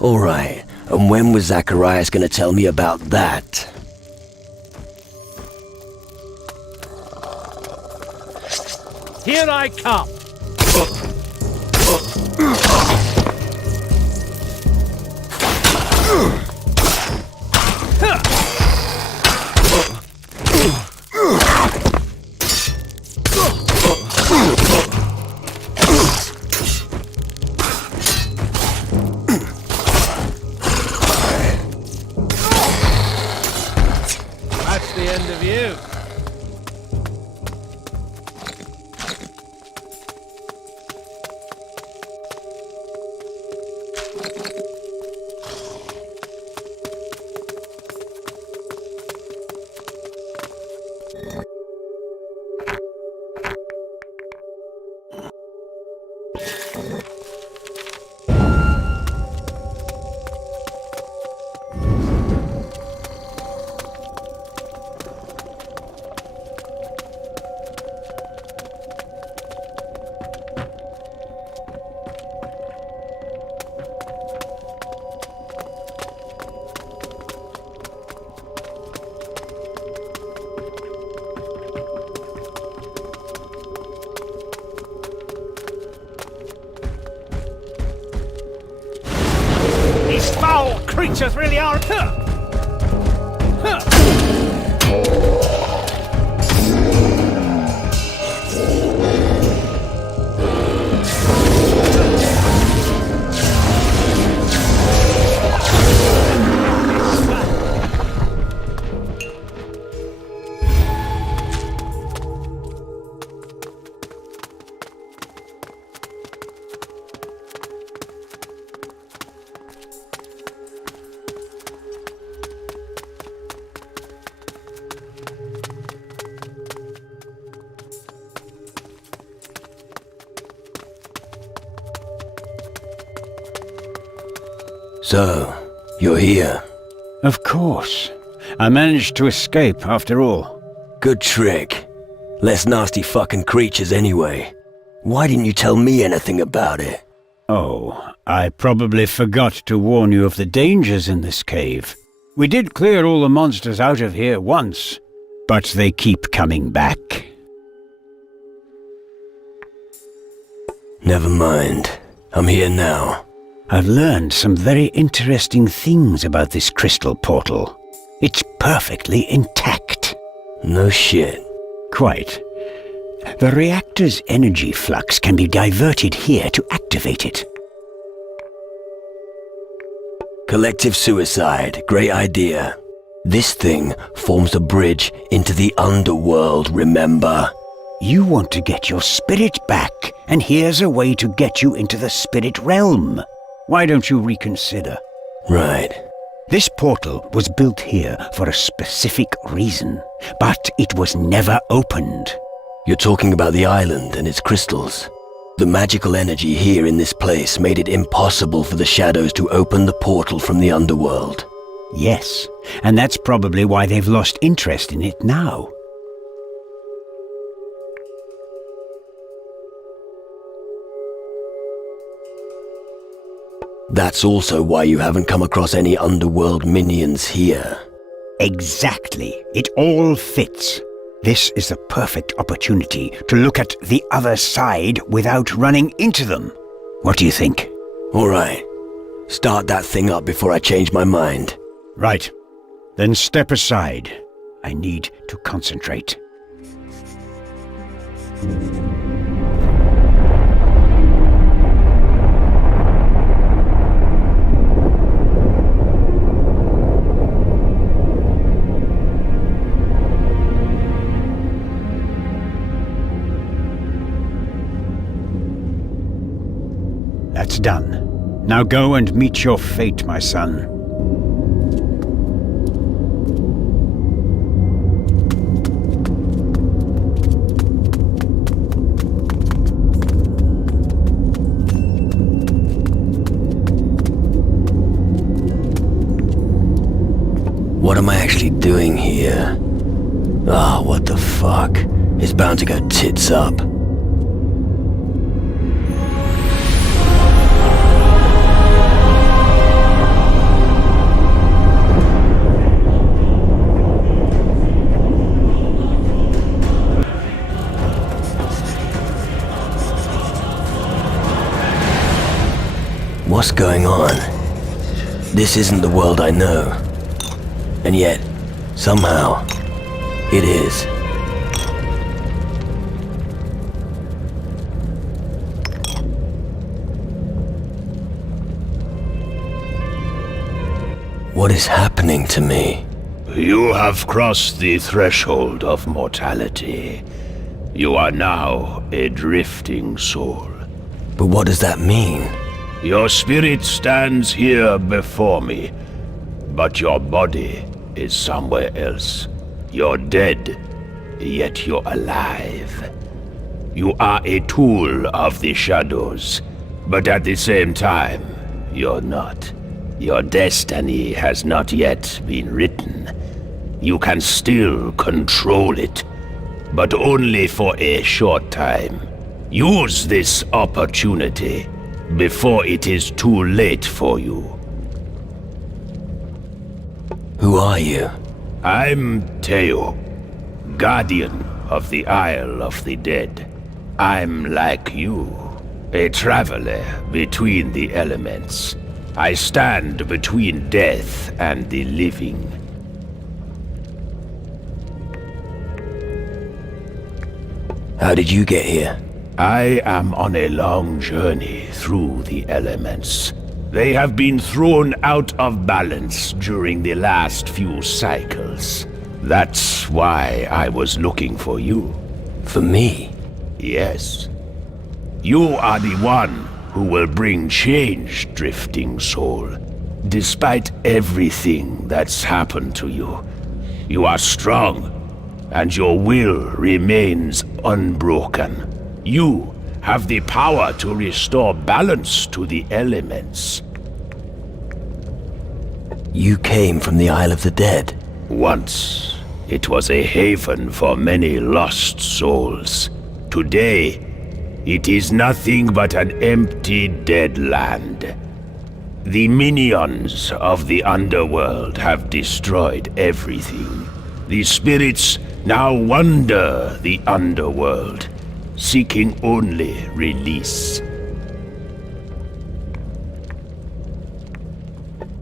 Alright, and when was Zacharias gonna tell me about that? Here I come! That's the end of you. These foul creatures really are... So, you're here. Of course. I managed to escape after all. Good trick. Less nasty fucking creatures anyway. Why didn't you tell me anything about it? Oh, I probably forgot to warn you of the dangers in this cave. We did clear all the monsters out of here once, but they keep coming back. Never mind. I'm here now. I've learned some very interesting things about this crystal portal. It's perfectly intact. No shit. Quite. The reactor's energy flux can be diverted here to activate it. Collective suicide. Great idea. This thing forms a bridge into the underworld, remember? You want to get your spirit back, and here's a way to get you into the spirit realm. Why don't you reconsider? Right. This portal was built here for a specific reason, but it was never opened. You're talking about the island and its crystals. The magical energy here in this place made it impossible for the shadows to open the portal from the underworld. Yes, and that's probably why they've lost interest in it now. That's also why you haven't come across any underworld minions here. Exactly. It all fits. This is the perfect opportunity to look at the other side without running into them. What do you think? All right. Start that thing up before I change my mind. Right. Then step aside. I need to concentrate. That's done. Now go and meet your fate, my son. What am I actually doing here? Ah, what the fuck? It's bound to go tits up. What's going on? This isn't the world I know. And yet, somehow, it is. What is happening to me? You have crossed the threshold of mortality. You are now a drifting soul. But what does that mean? Your spirit stands here before me, but your body is somewhere else. You're dead, yet you're alive. You are a tool of the shadows, but at the same time, you're not. Your destiny has not yet been written. You can still control it, but only for a short time. Use this opportunity before it is too late for you. Who are you? I'm Teo, guardian of the Isle of the Dead. I'm like you, a traveler between the elements. I stand between death and the living. How did you get here? I am on a long journey through the elements. They have been thrown out of balance during the last few cycles. That's why I was looking for you. For me? Yes. You are the one who will bring change, drifting soul. Despite everything that's happened to you, you are strong, and your will remains unbroken. You have the power to restore balance to the elements. You came from the Isle of the Dead. Once, it was a haven for many lost souls. Today, it is nothing but an empty, dead land. The minions of the underworld have destroyed everything. The spirits now wander the underworld, seeking only release.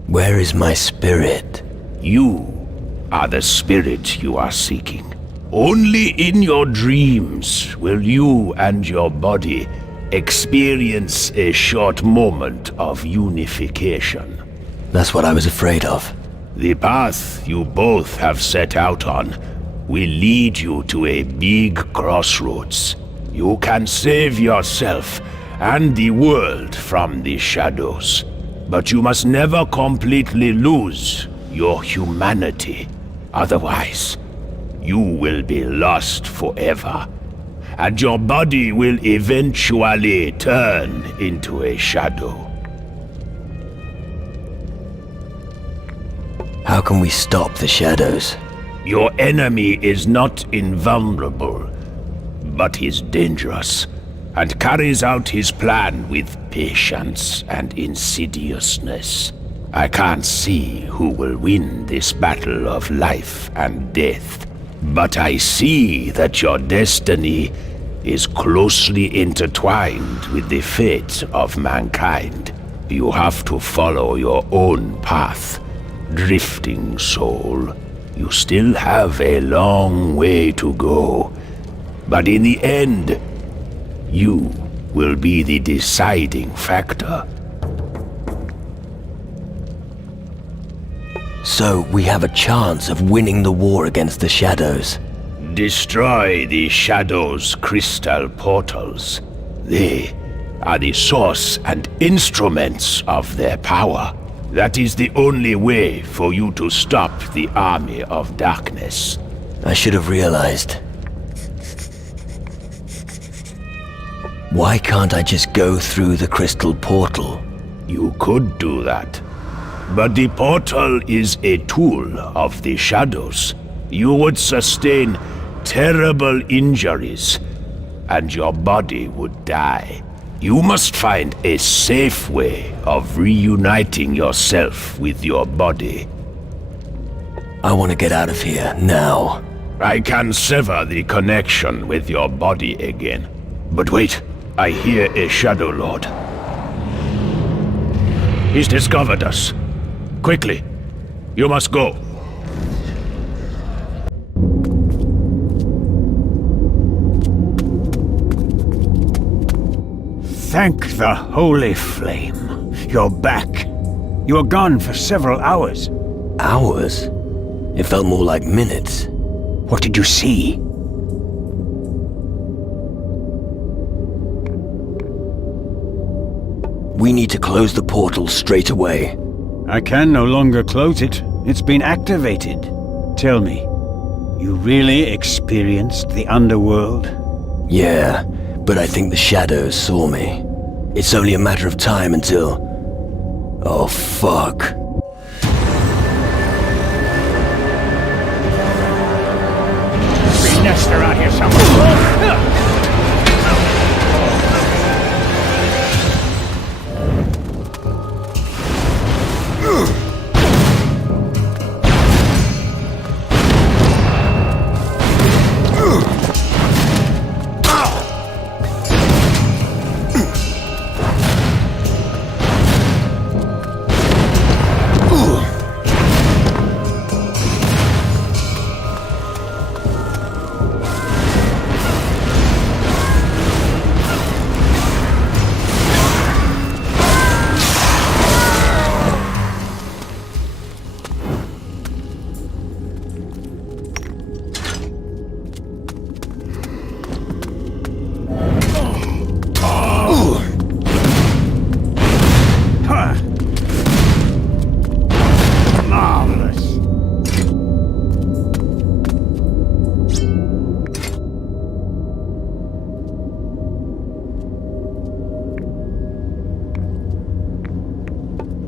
Where is my spirit? You are the spirit you are seeking. Only in your dreams will you and your body experience a short moment of unification. That's what I was afraid of. The path you both have set out on will lead you to a big crossroads. You can save yourself and the world from the shadows, but you must never completely lose your humanity. Otherwise, you will be lost forever, and your body will eventually turn into a shadow. How can we stop the shadows? Your enemy is not invulnerable, but he's dangerous, and carries out his plan with patience and insidiousness. I can't see who will win this battle of life and death, but I see that your destiny is closely intertwined with the fate of mankind. You have to follow your own path, drifting soul. You still have a long way to go, but in the end, you will be the deciding factor. So we have a chance of winning the war against the shadows. Destroy the shadows' crystal portals. They are the source and instruments of their power. That is the only way for you to stop the army of darkness. I should have realized. Why can't I just go through the crystal portal? You could do that. But the portal is a tool of the shadows. You would sustain terrible injuries, and your body would die. You must find a safe way of reuniting yourself with your body. I want to get out of here, now. I can sever the connection with your body again. But wait, I hear a Shadow Lord. He's discovered us. Quickly, you must go. Thank the Holy Flame. You're back. You were gone for several hours. Hours? It felt more like minutes. What did you see? We need to close the portal straight away. I can no longer close it. It's been activated. Tell me, you really experienced the underworld? Yeah, but I think the shadows saw me. It's only a matter of time until... Oh, fuck. Be nest around here somewhere.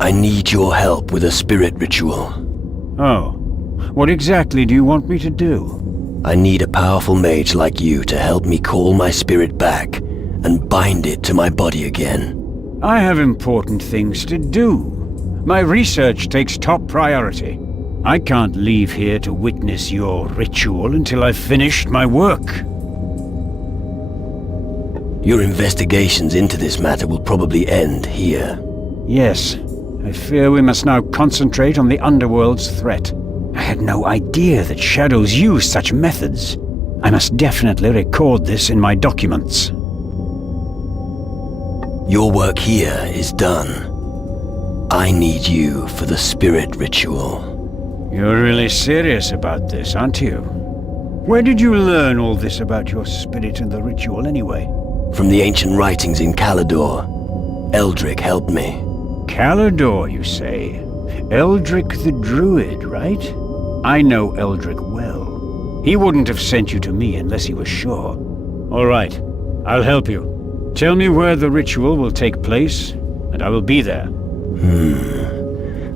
I need your help with a spirit ritual. Oh, what exactly do you want me to do? I need a powerful mage like you to help me call my spirit back and bind it to my body again. I have important things to do. My research takes top priority. I can't leave here to witness your ritual until I've finished my work. Your investigations into this matter will probably end here. Yes, I fear we must now concentrate on the Underworld's threat. I had no idea that shadows use such methods. I must definitely record this in my documents. Your work here is done. I need you for the spirit ritual. You're really serious about this, aren't you? Where did you learn all this about your spirit and the ritual anyway? From the ancient writings in Calidor, Eldric helped me. Calidor, you say? Eldric the Druid, right? I know Eldric well. He wouldn't have sent you to me unless he was sure. All right, I'll help you. Tell me where the ritual will take place, and I will be there.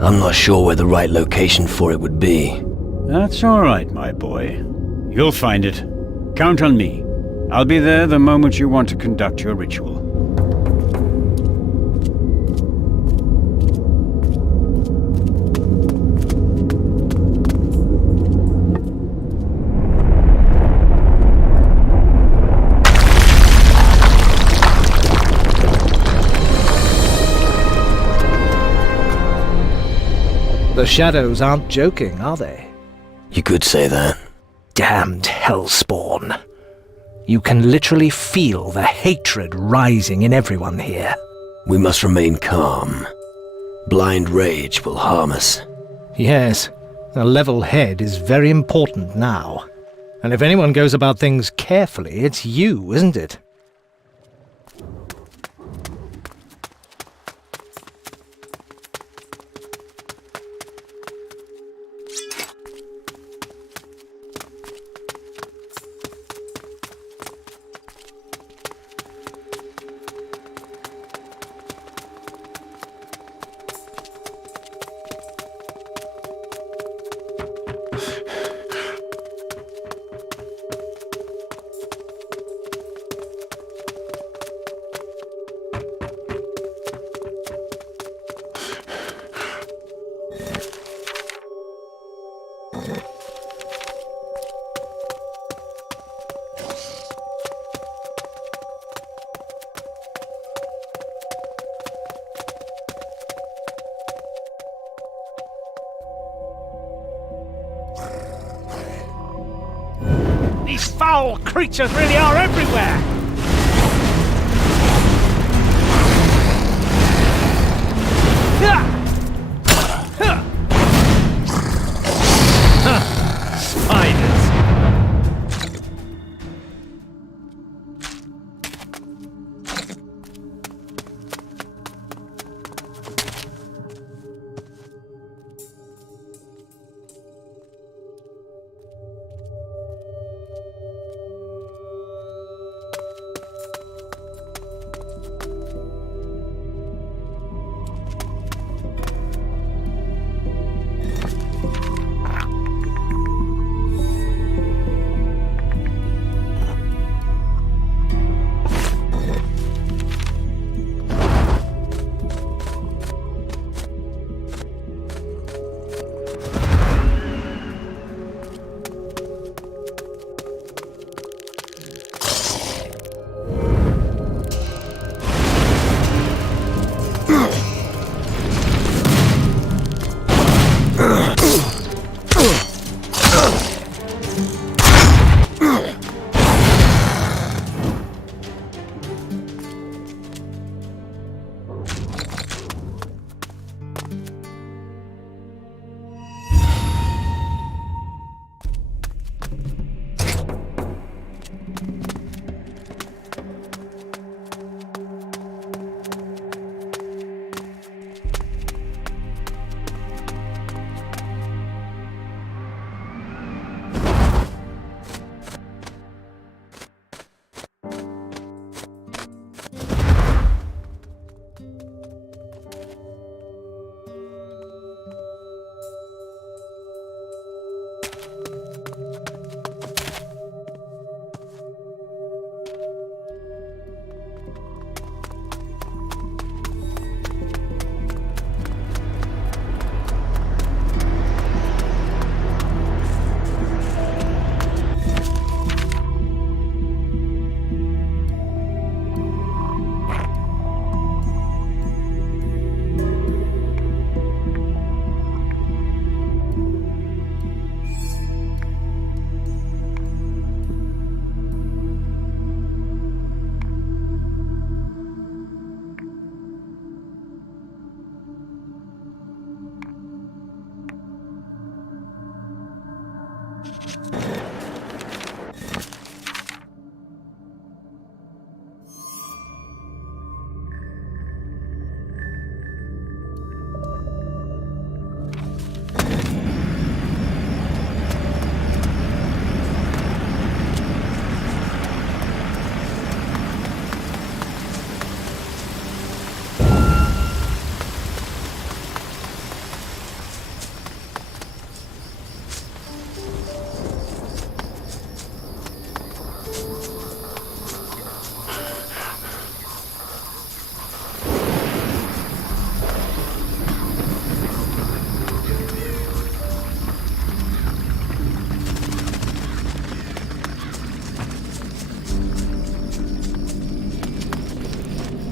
I'm not sure where the right location for it would be. That's all right, my boy. You'll find it. Count on me. I'll be there the moment you want to conduct your ritual. The shadows aren't joking, are they? You could say that. Damned hellspawn. You can literally feel the hatred rising in everyone here. We must remain calm. Blind rage will harm us. Yes, a level head is very important now. And if anyone goes about things carefully, it's you, isn't it? foul creatures really are everywhere! Spiders!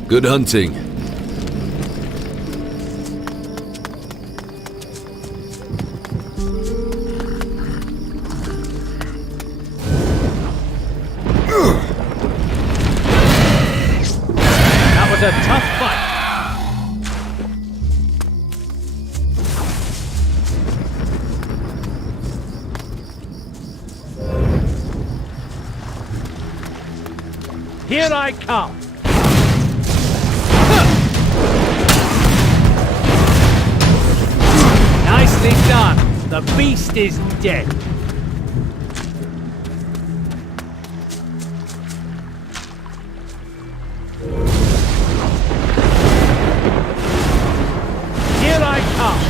Good hunting. That was a tough fight. Here I come. Nicely done. The beast is dead. Here I come.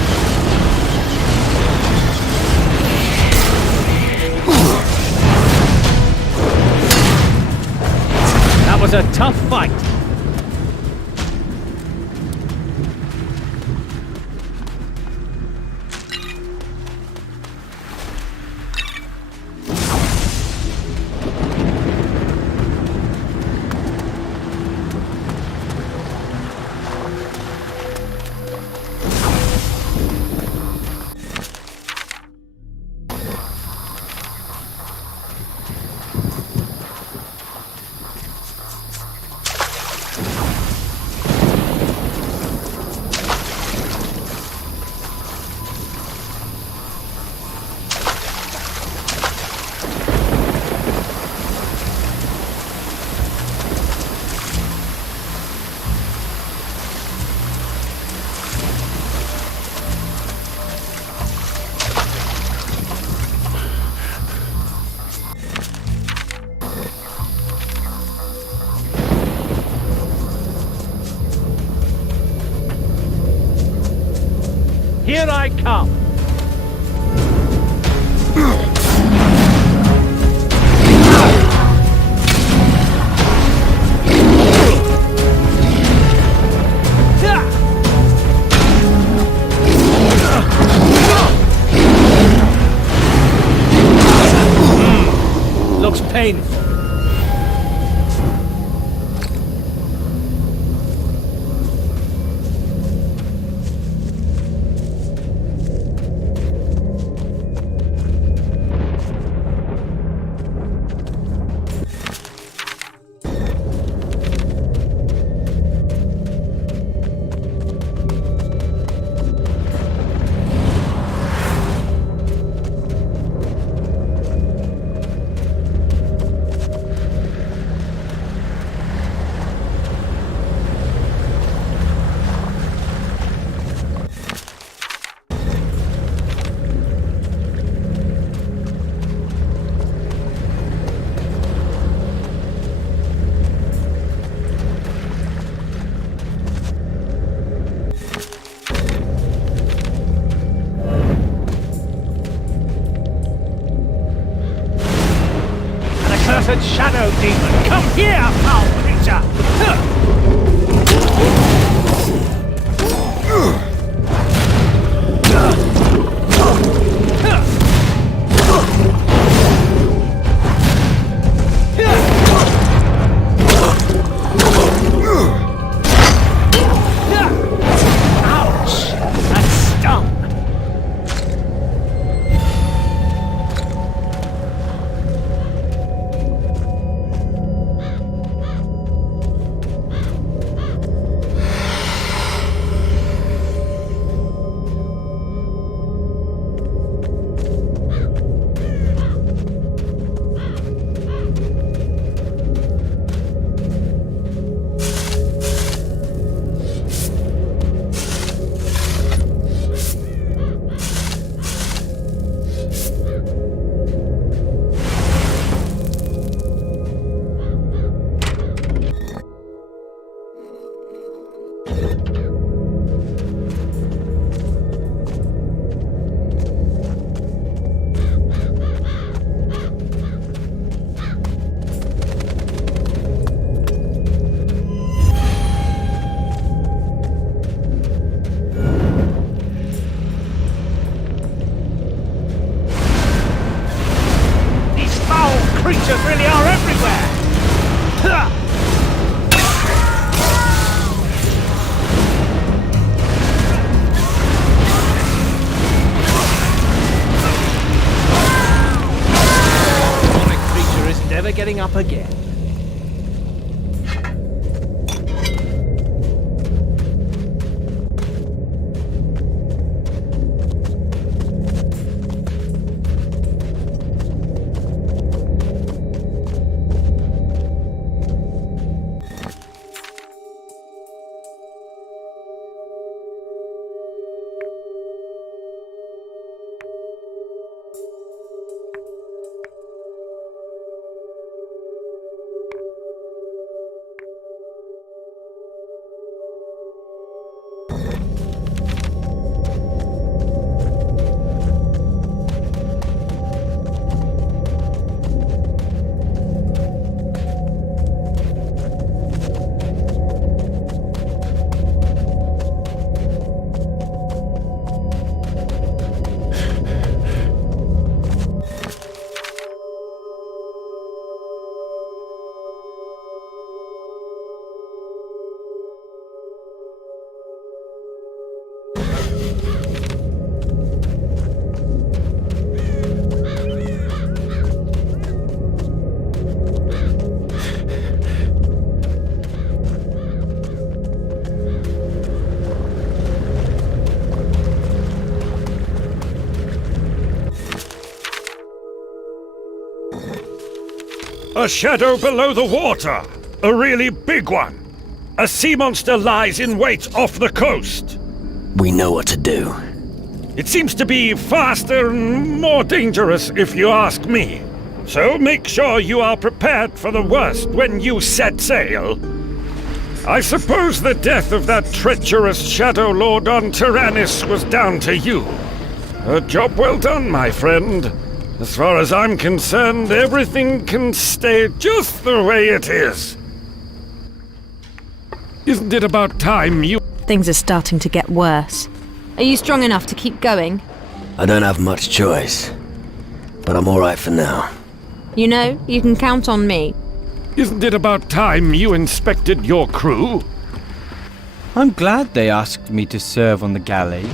That was a tough fight. Here I come! Looks painful. Cursed shadow demon, come here, foul creature! Ouch! That stung! Creatures really are everywhere! The creature is never getting up again. A shadow below the water! A really big one! A sea monster lies in wait off the coast! We know what to do. It seems to be faster and more dangerous, if you ask me. So make sure you are prepared for the worst when you set sail. I suppose the death of that treacherous Shadow Lord on Tyrannus was down to you. A job well done, my friend. As far as I'm concerned, everything can stay just the way it is. Isn't it about time you... Things are starting to get worse. Are you strong enough to keep going? I don't have much choice, but I'm alright for now. You know, you can count on me. Isn't it about time you inspected your crew? I'm glad they asked me to serve on the galley.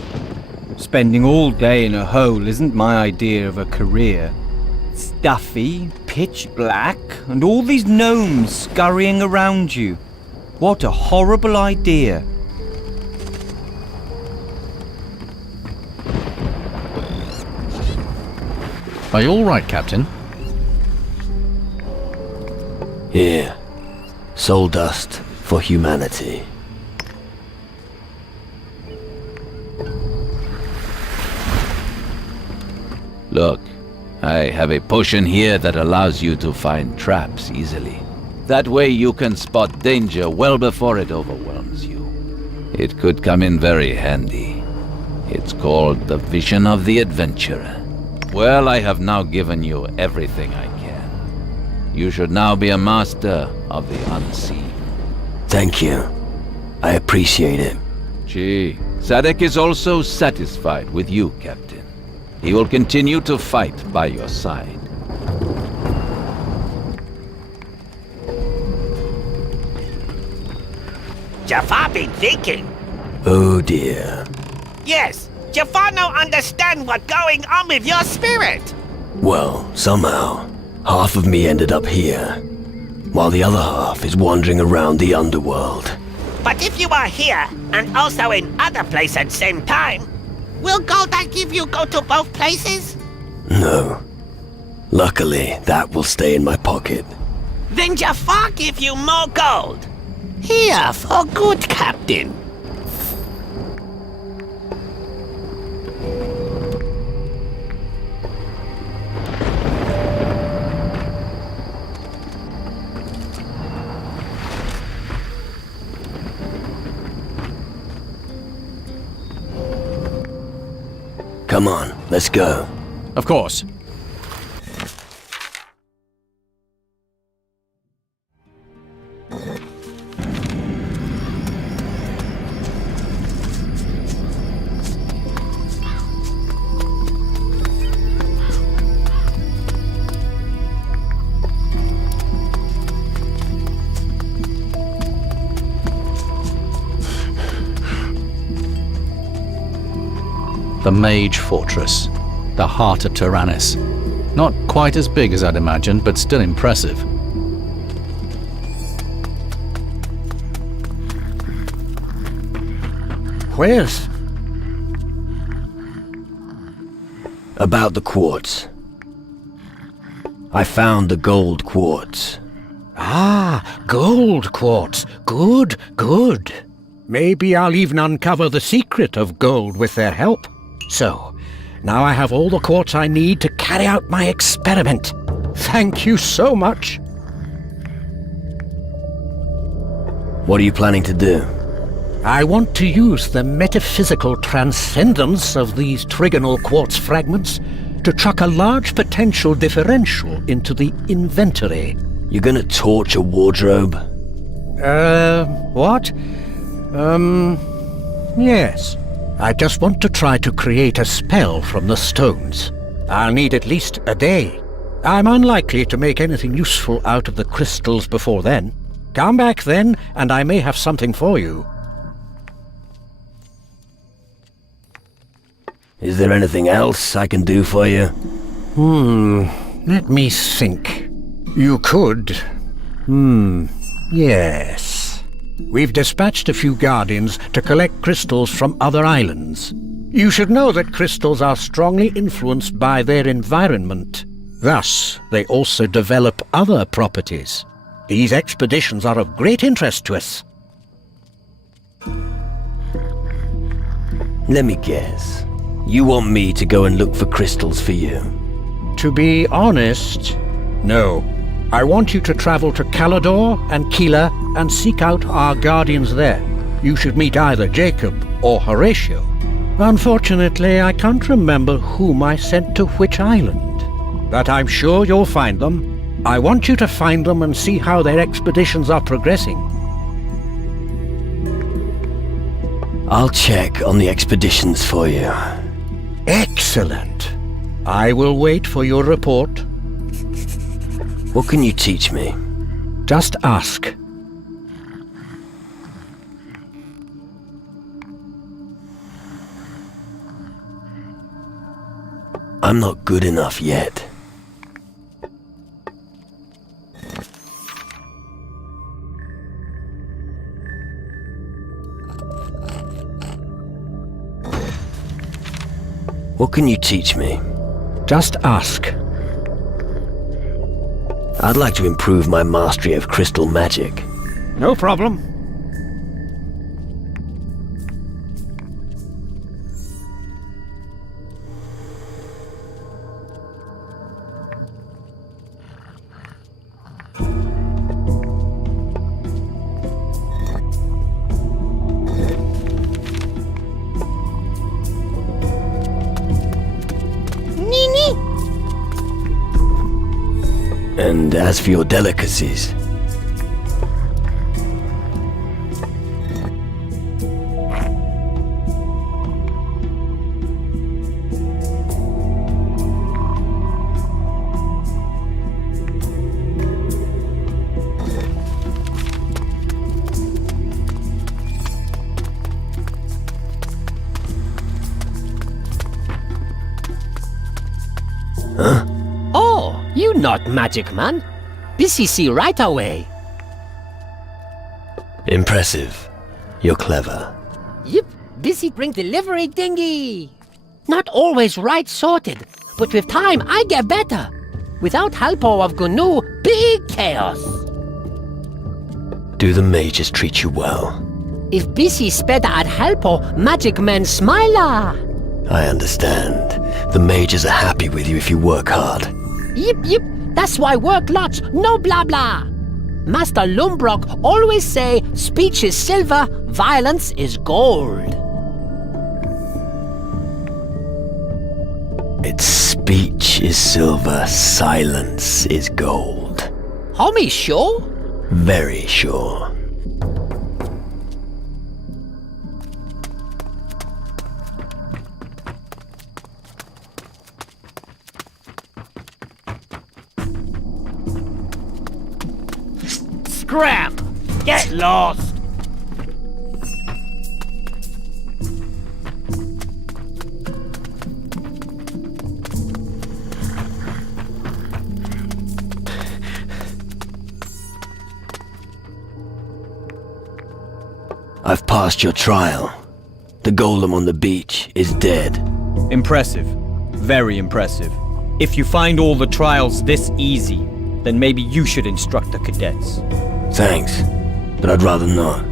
Spending all day in a hole isn't my idea of a career. Stuffy, pitch black, and all these gnomes scurrying around you. What a horrible idea. Are you all right, Captain? Here. Soul dust for humanity. Look, I have a potion here that allows you to find traps easily. That way you can spot danger well before it overwhelms you. It could come in very handy. It's called the Vision of the Adventurer. Well, I have now given you everything I can. You should now be a master of the unseen. Thank you. I appreciate it. Gee, Sadek is also satisfied with you, Captain. He will continue to fight by your side. Jafar been thinking. Oh dear. Yes, Jafar no understand what going on with your spirit. Well, somehow, half of me ended up here, while the other half is wandering around the underworld. But if you are here and also in other place at same time, will gold that give you go to both places? No. Luckily, that will stay in my pocket. Then Jafar give you more gold. Here for good, Captain. Come on, let's go. Of course. The Mage Fortress, the heart of Tyrannus. Not quite as big as I'd imagined, but still impressive. Where's... About the quartz. I found the gold quartz. Ah, gold quartz. Good, good. Maybe I'll even uncover the secret of gold with their help. So, now I have all the quartz I need to carry out my experiment. Thank you so much. What are you planning to do? I want to use the metaphysical transcendence of these trigonal quartz fragments to chuck a large potential differential into the inventory. You're gonna torch a wardrobe? What? Yes. I just want to try to create a spell from the stones. I'll need at least a day. I'm unlikely to make anything useful out of the crystals before then. Come back then, and I may have something for you. Is there anything else I can do for you? Let me think. You could. Yes. We've dispatched a few guardians to collect crystals from other islands. You should know that crystals are strongly influenced by their environment. Thus, they also develop other properties. These expeditions are of great interest to us. Let me guess. You want me to go and look for crystals for you? To be honest, no. I want you to travel to Calador and Keeler and seek out our guardians there. You should meet either Jacob or Horatio. Unfortunately, I can't remember whom I sent to which island. But I'm sure you'll find them. I want you to find them and see how their expeditions are progressing. I'll check on the expeditions for you. Excellent. I will wait for your report. What can you teach me? Just ask. I'm not good enough yet. What can you teach me? Just ask. I'd like to improve my mastery of crystal magic. No problem. And as for your delicacies, Oh, you not magic man. Busy see right away. impressive. You're clever. Yep, busy bring delivery dinghy. Not always right sorted, but with time I get better. Without help of Gnu, big chaos. Do the mages treat you well? If Busy better at helpo, magic man smiler. I understand. The mages are happy with you if you work hard. Yep, that's why work lots, no blah blah. Master Lumbrock always say, speech is silver, violence is gold. Its speech is silver, silence is gold. Homie, sure? Very sure. Scram! Get lost! I've passed your trial. The golem on the beach is dead. Impressive. Very impressive. If you find all the trials this easy, then maybe you should instruct the cadets. Thanks, but I'd rather not.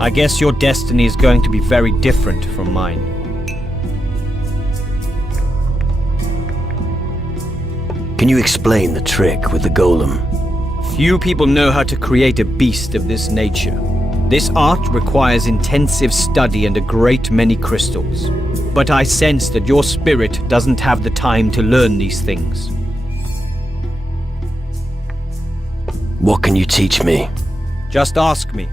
I guess your destiny is going to be very different from mine. Can you explain the trick with the golem? Few people know how to create a beast of this nature. This art requires intensive study and a great many crystals. But I sense that your spirit doesn't have the time to learn these things. What can you teach me? Just ask me.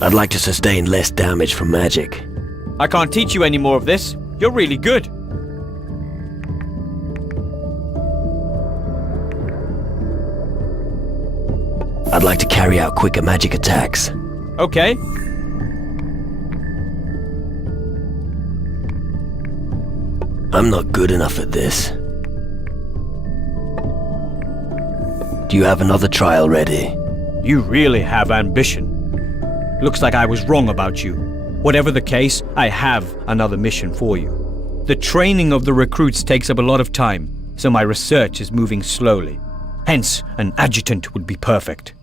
I'd like to sustain less damage from magic. I can't teach you any more of this. You're really good. I'd like to carry out quicker magic attacks. Okay. I'm not good enough at this. Do you have another trial ready? You really have ambition. Looks like I was wrong about you. Whatever the case, I have another mission for you. The training of the recruits takes up a lot of time, so my research is moving slowly. Hence, an adjutant would be perfect.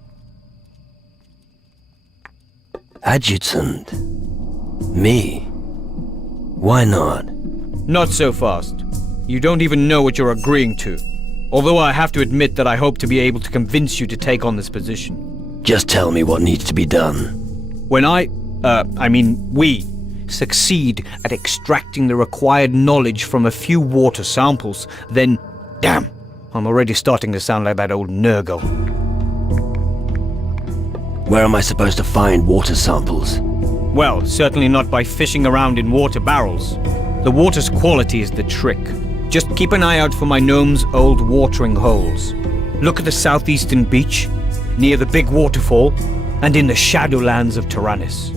Adjutant? Me? Why not? Not so fast. You don't even know what you're agreeing to. Although I have to admit that I hope to be able to convince you to take on this position. Just tell me what needs to be done. When we succeed at extracting the required knowledge from a few water samples, then, damn, I'm already starting to sound like that old Nurgle. Where am I supposed to find water samples? Well, certainly not by fishing around in water barrels. The water's quality is the trick. Just keep an eye out for my gnome's old watering holes. Look at the southeastern beach, near the big waterfall, and in the Shadowlands of Tyrannus.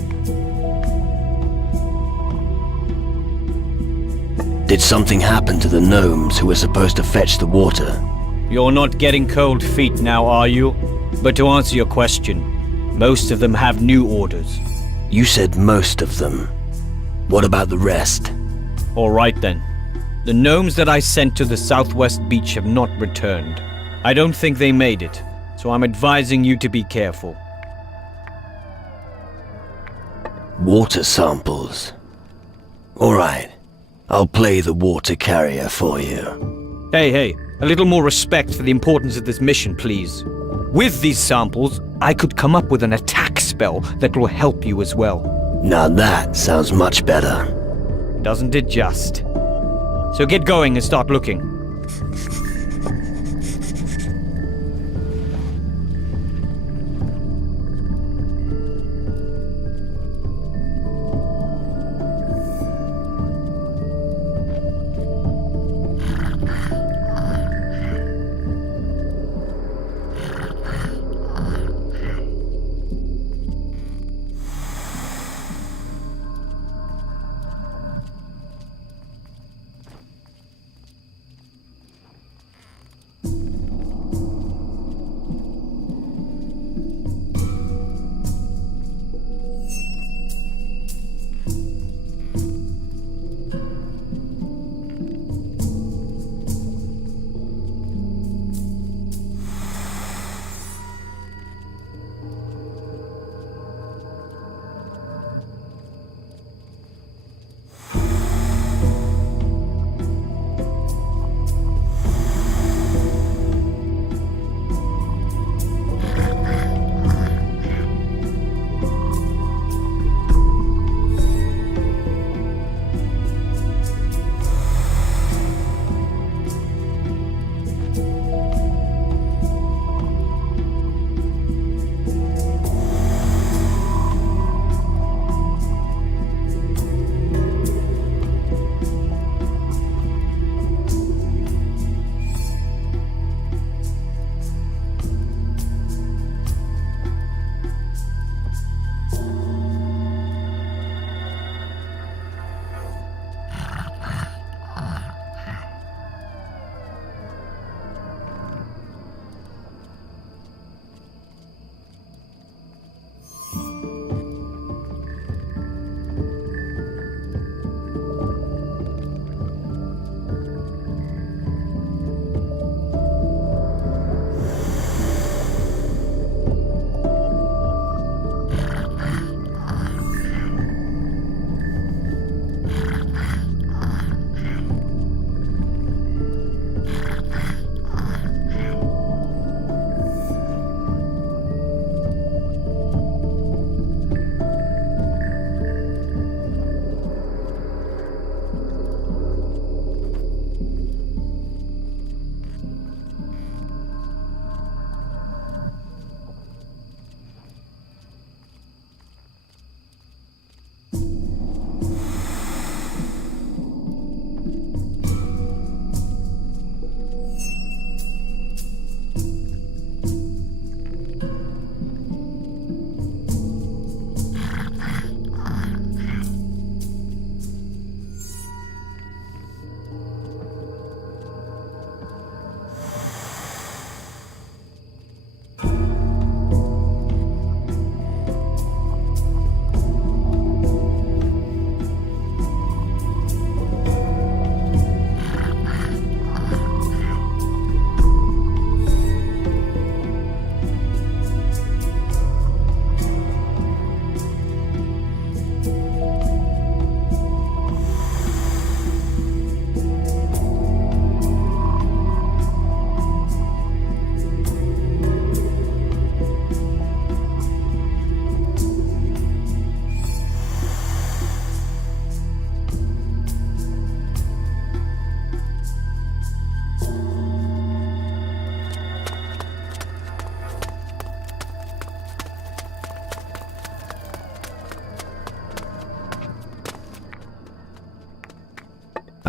Did something happen to the gnomes who were supposed to fetch the water? You're not getting cold feet now, are you? But to answer your question, most of them have new orders. You said most of them. What about the rest? All right then. The gnomes that I sent to the southwest beach have not returned. I don't think they made it, so I'm advising you to be careful. Water samples. All right. I'll play the water carrier for you. Hey, a little more respect for the importance of this mission, please. With these samples, I could come up with an attack spell that will help you as well. Now that sounds much better. Doesn't it just? So get going and start looking.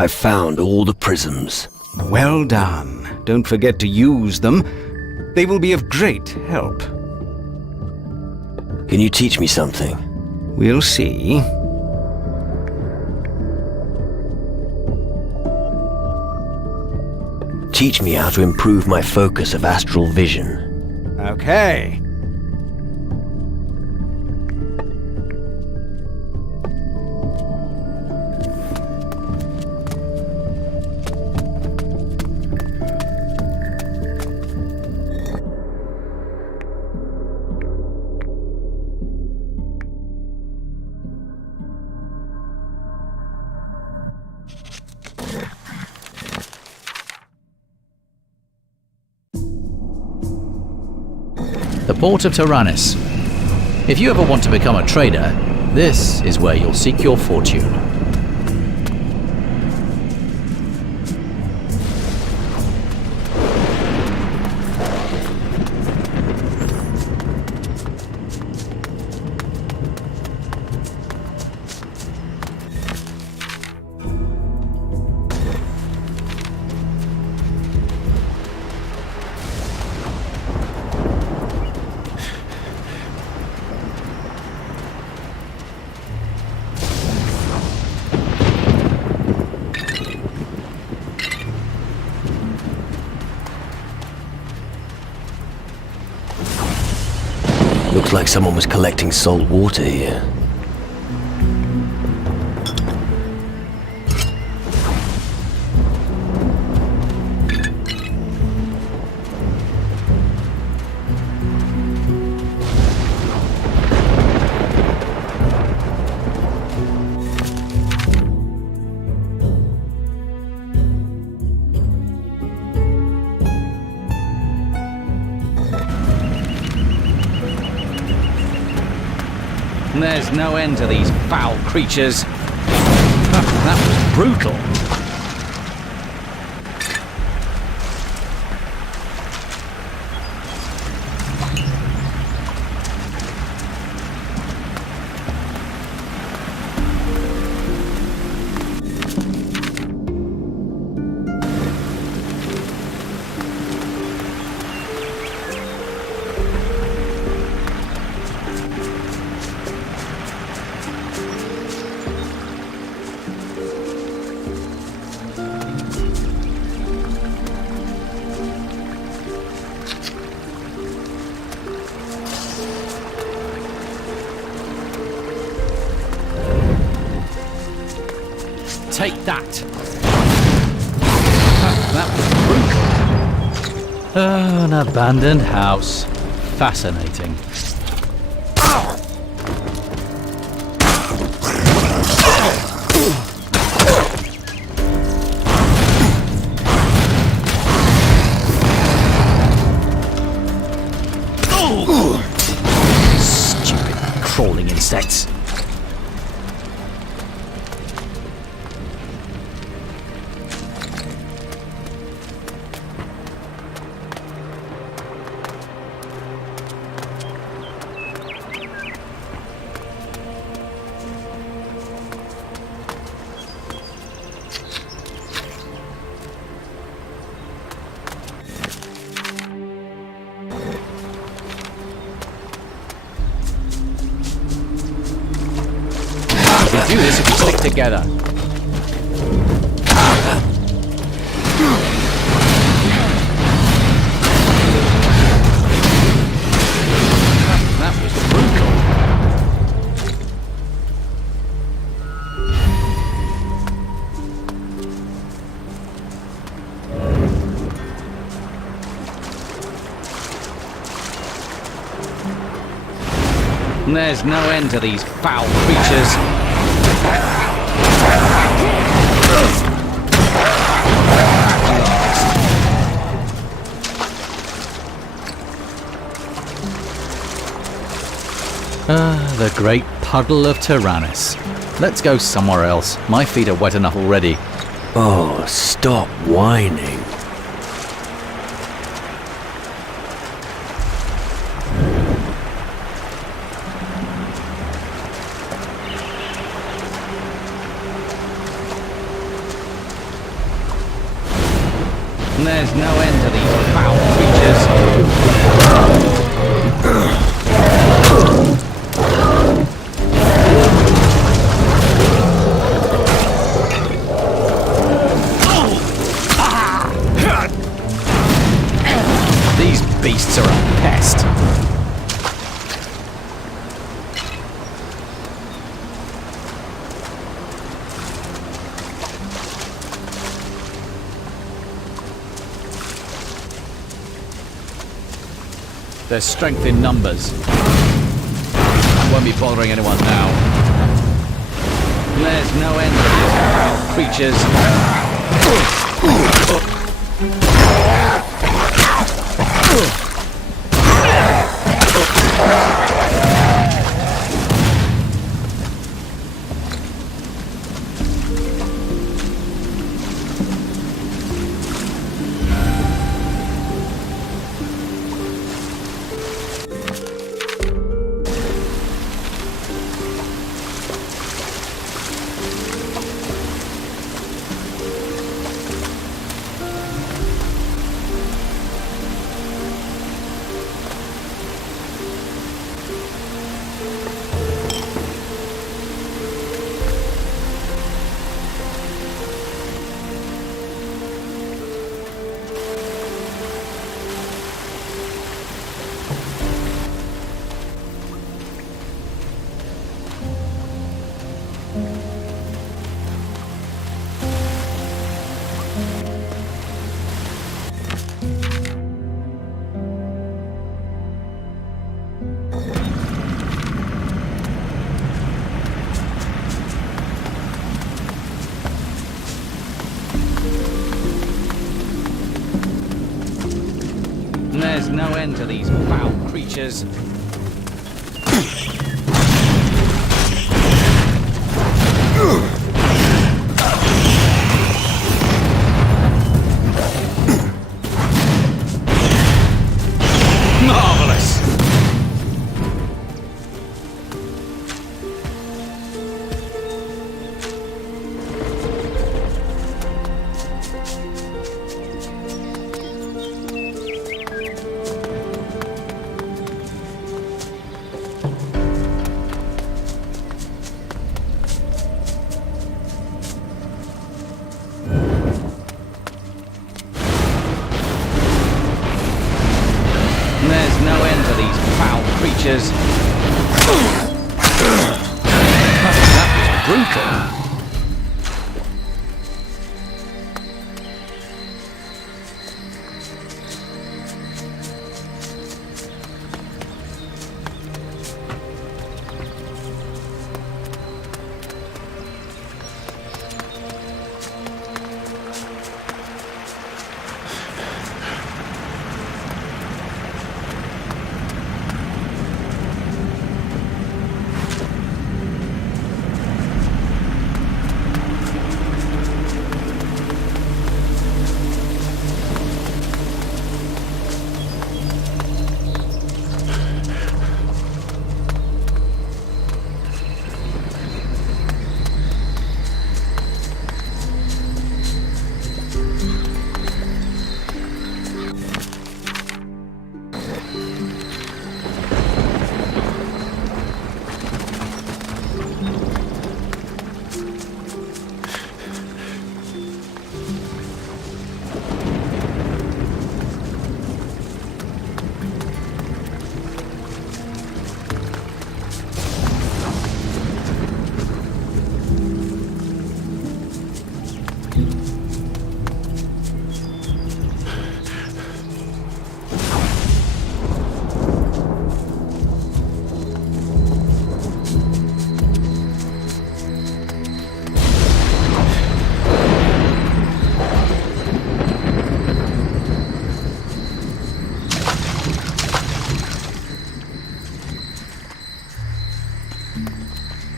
I've found all the prisms. Well done. Don't forget to use them. They will be of great help. Can you teach me something? We'll see. Teach me how to improve my focus of astral vision. Okay. The port of Tyrannus. If you ever want to become a trader, this is where you'll seek your fortune. Looks like someone was collecting salt water here. There's no end to these foul creatures. That was brutal. Take that. That was brutal. An abandoned house. Fascinating. Stupid crawling insects. We do this if we stick together. That was brutal. There's no end to these foul creatures. The great puddle of Tyrannus. Let's go somewhere else. My feet are wet enough already. Oh, stop whining. beasts are a pest. There's strength in numbers. Won't be bothering anyone now. There's no end to these foul creatures. There's no end to these foul creatures. Marvelous! There's no end to these foul creatures. That was brutal.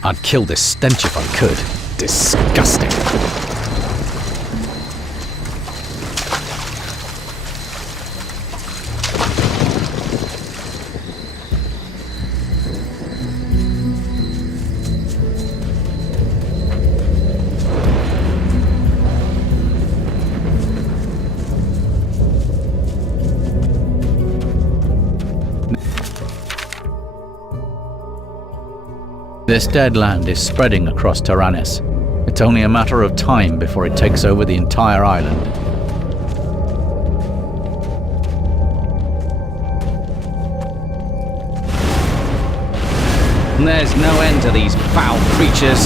I'd kill this stench if I could. Disgusting. This dead land is spreading across Taranis. It's only a matter of time before it takes over the entire island. And there's no end to these foul creatures.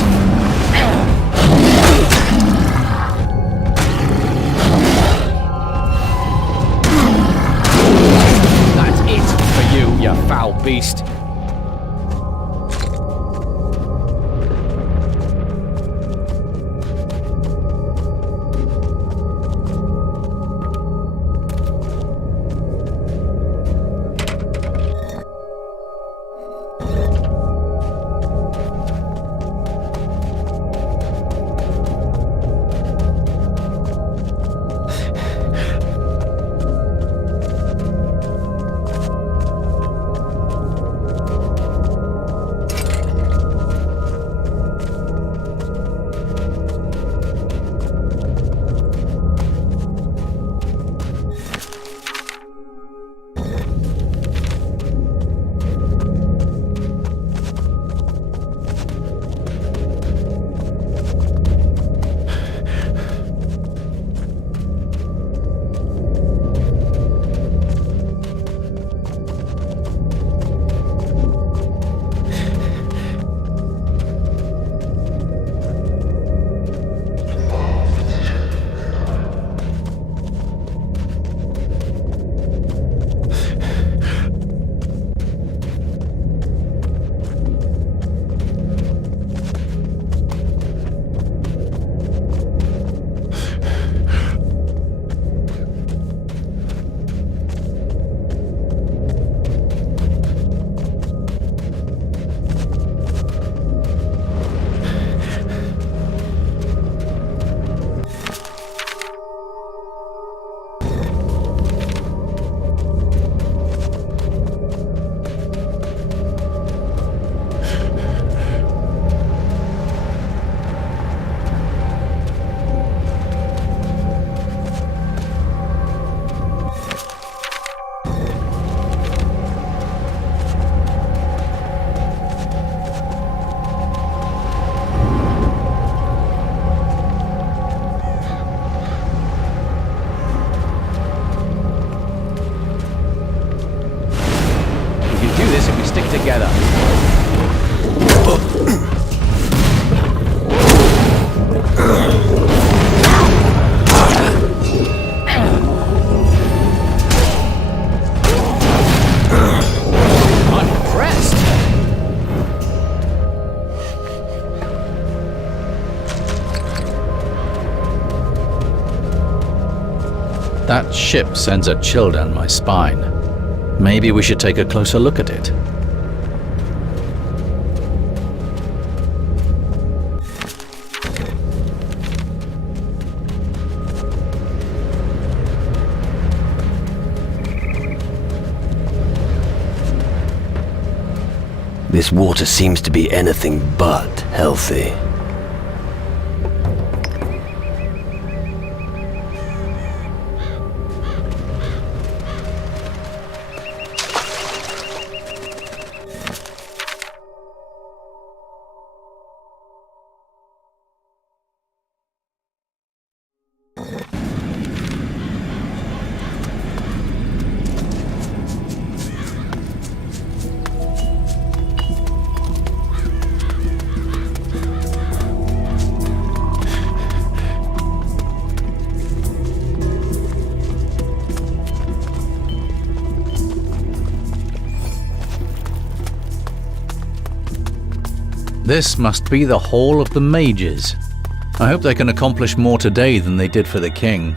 That's it for you, you foul beast. together. I'm impressed. That ship sends a chill down my spine. Maybe we should take a closer look at it. This water seems to be anything but healthy. This must be the Hall of the Mages. I hope they can accomplish more today than they did for the king.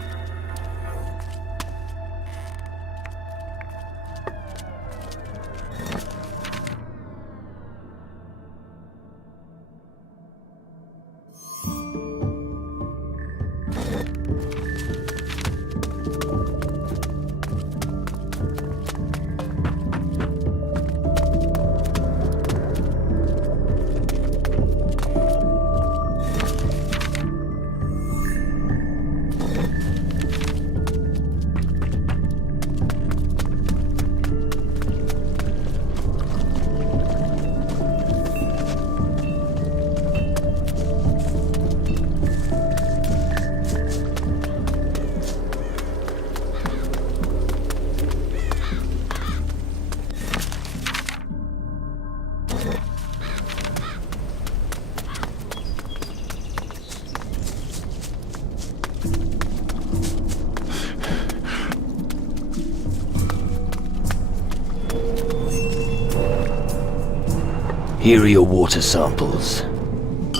Here are your water samples.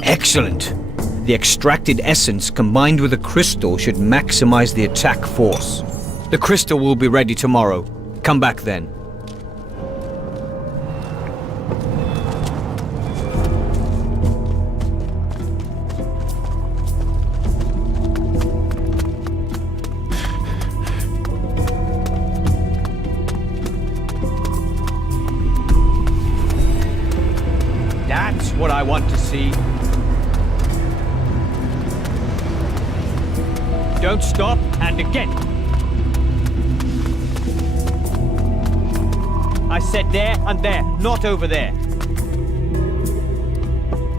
Excellent. The extracted essence combined with the crystal should maximize the attack force. The crystal will be ready tomorrow. Come back then. That's what I want to see. Don't stop, and again. I said there and there, not over there.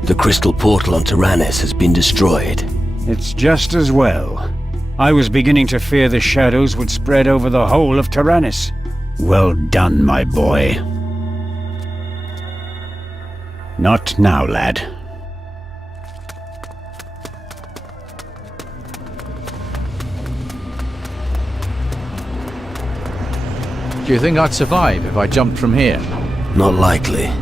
The crystal portal on Tyrannus has been destroyed. It's just as well. I was beginning to fear the shadows would spread over the whole of Tyrannus. Well done, my boy. Not now, lad. Do you think I'd survive if I jumped from here? Not likely.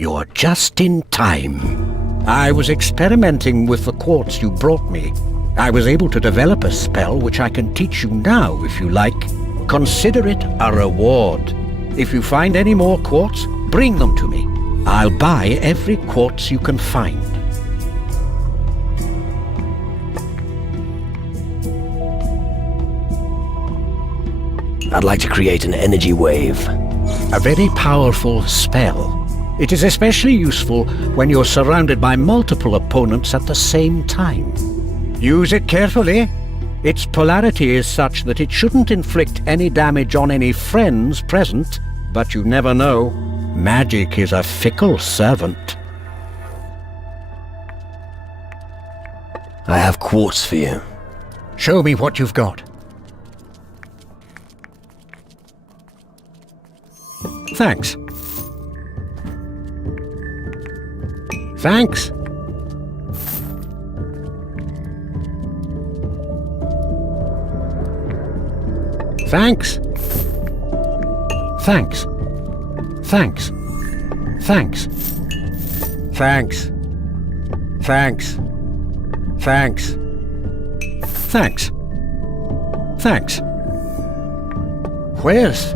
You're just in time. I was experimenting with the quartz you brought me. I was able to develop a spell which I can teach you now, if you like. Consider it a reward. If you find any more quartz, bring them to me. I'll buy every quartz you can find. I'd like to create an energy wave. A very powerful spell. It is especially useful when you're surrounded by multiple opponents at the same time. Use it carefully. Its polarity is such that it shouldn't inflict any damage on any friends present, but you never know. Magic is a fickle servant. I have quartz for you. Show me what you've got. Thanks. Thanks. Thanks. Thanks. Thanks. Thanks. Thanks. Thanks. Thanks. Thanks. Thanks. Where's...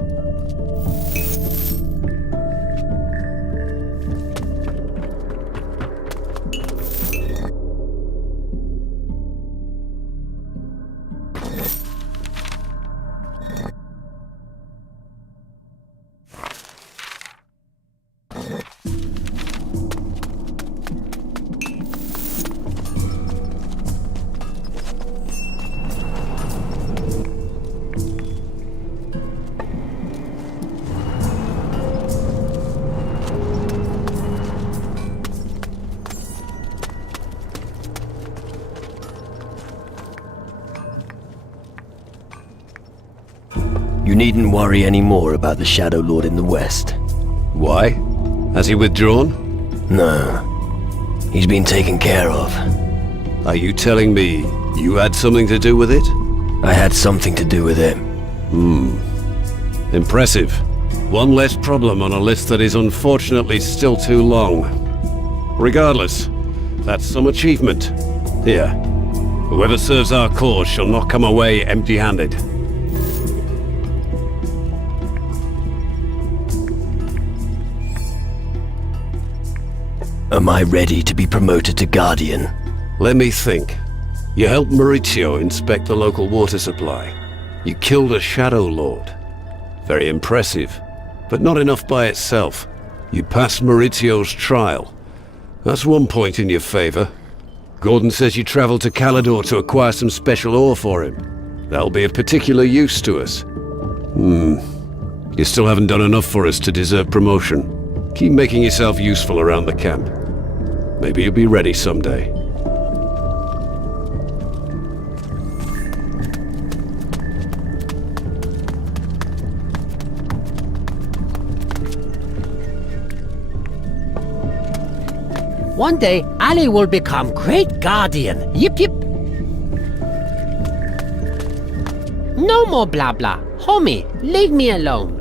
You needn't worry any more about the Shadow Lord in the West. Why? Has he withdrawn? No. He's been taken care of. Are you telling me you had something to do with it? I had something to do with it. Impressive. One less problem on a list that is unfortunately still too long. Regardless, that's some achievement. Here, Whoever serves our cause shall not come away empty-handed. Am I ready to be promoted to Guardian? Let me think. You helped Maurizio inspect the local water supply. You killed a Shadow Lord. Very impressive, but not enough by itself. You passed Maurizio's trial. That's one point in your favor. Gordon says you traveled to Calidor to acquire some special ore for him. That'll be of particular use to us. You still haven't done enough for us to deserve promotion. Keep making yourself useful around the camp. Maybe you'll be ready someday. One day, Ali will become great guardian. Yip yip. No more blah blah. Homie, leave me alone.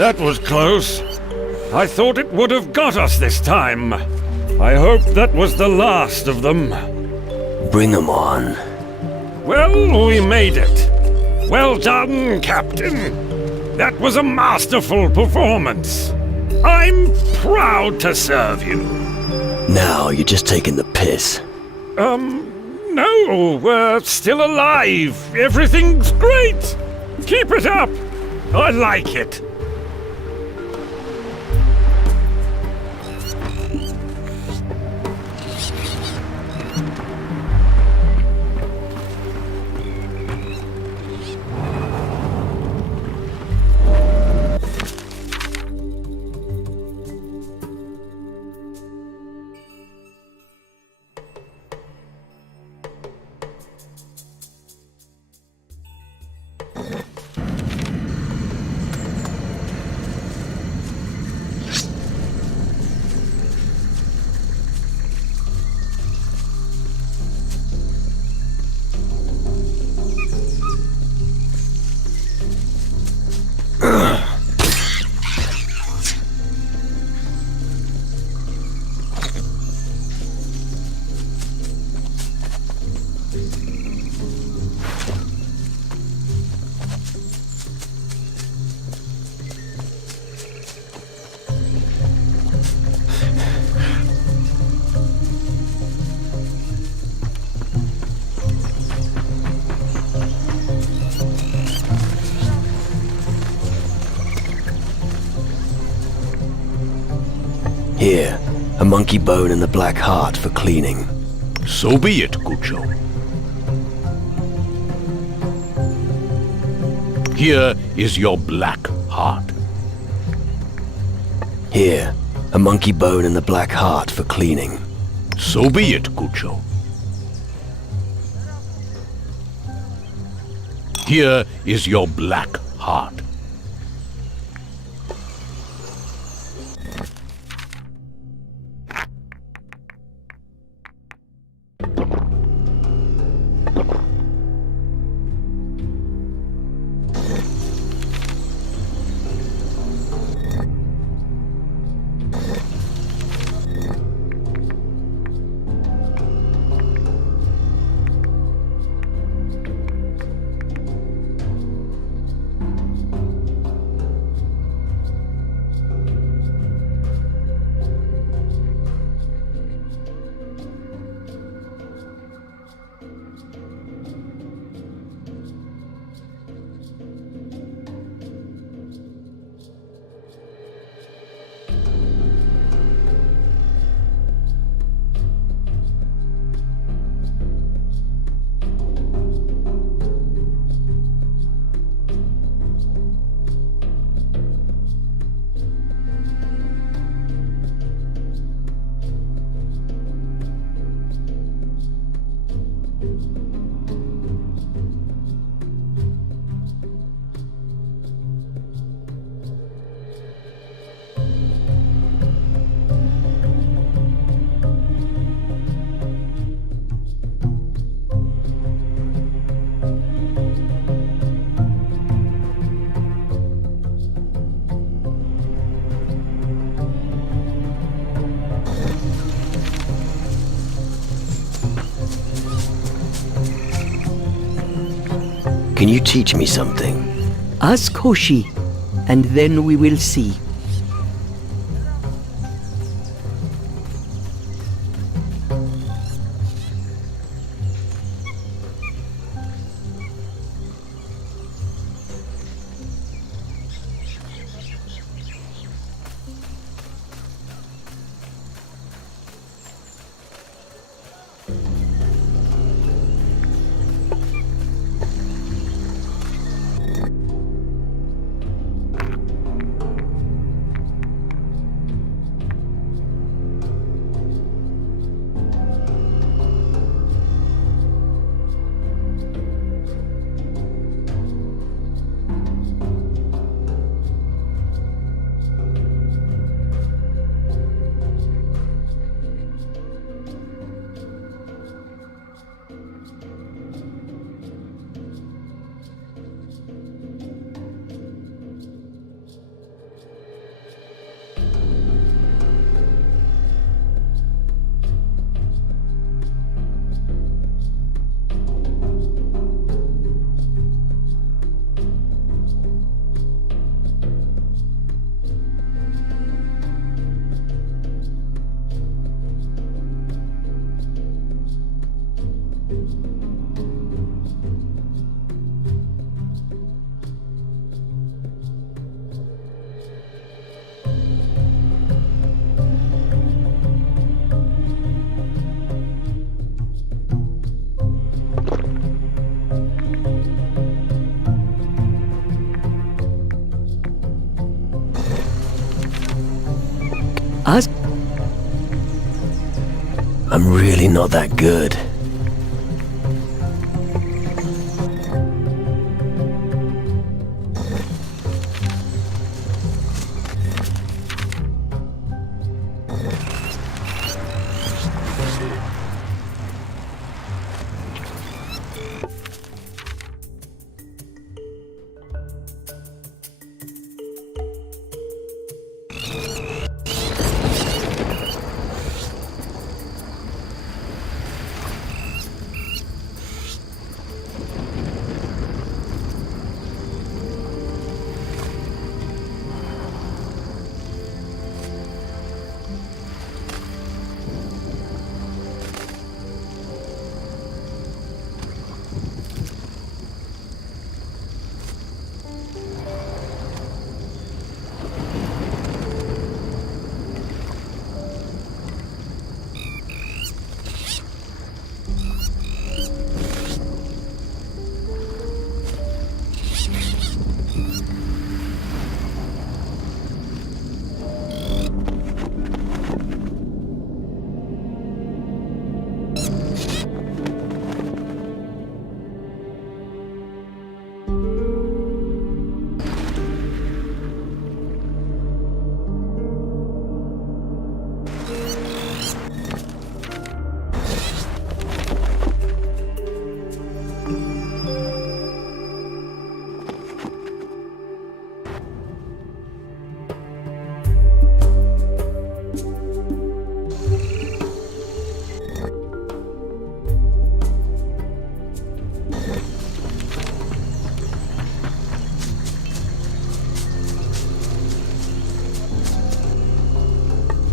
That was close. I thought it would have got us this time. I hope that was the last of them. Bring them on. Well, we made it. Well done, Captain. That was a masterful performance. I'm proud to serve you. Now you're just taking the piss. No, we're still alive. Everything's great. Keep it up. I like it. Here, a monkey bone and the black heart for cleaning. So be it, Cucho. Here is your black heart. Here, a monkey bone and the black heart for cleaning. So be it, Cucho. Here is your black heart. Can you teach me something? Ask Hoshi, and then we will see. Us? I'm really not that good.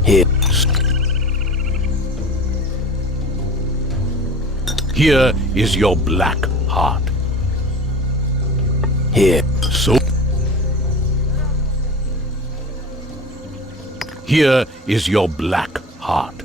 Here. Here is your black heart. Here. So here is your black heart.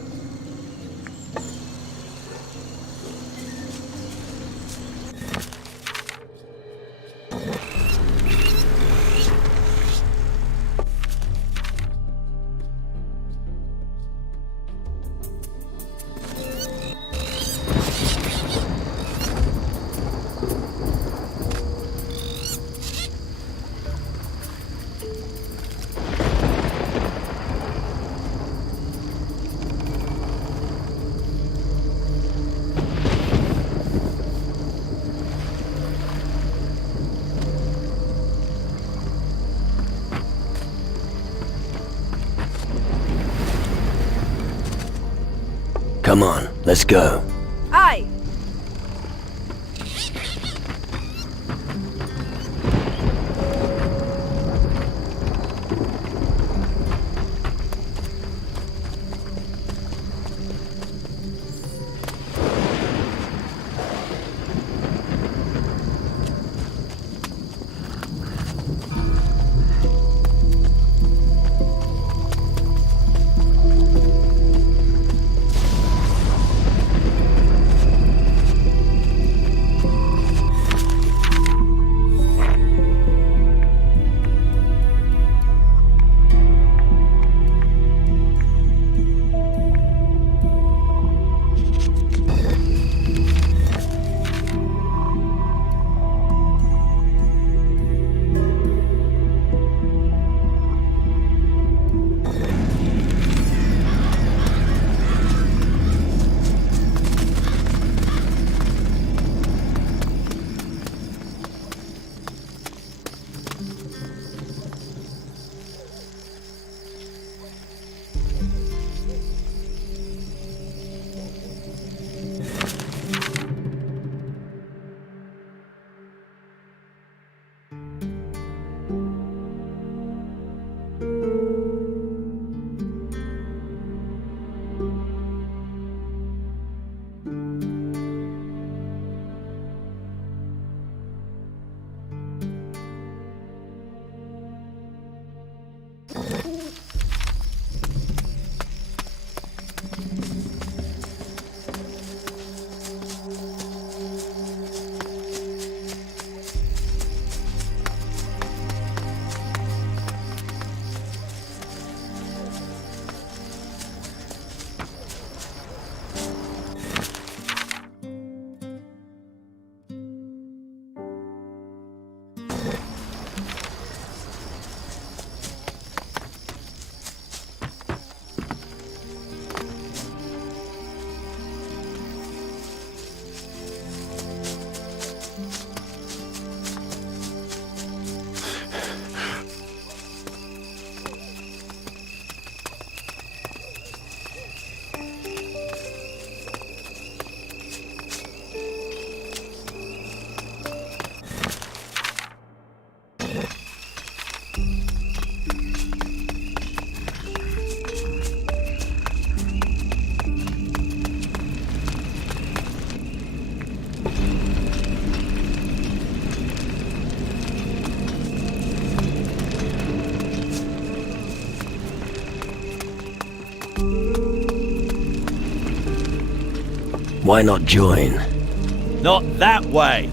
Come on, let's go. Aye. Why not join? Not that way!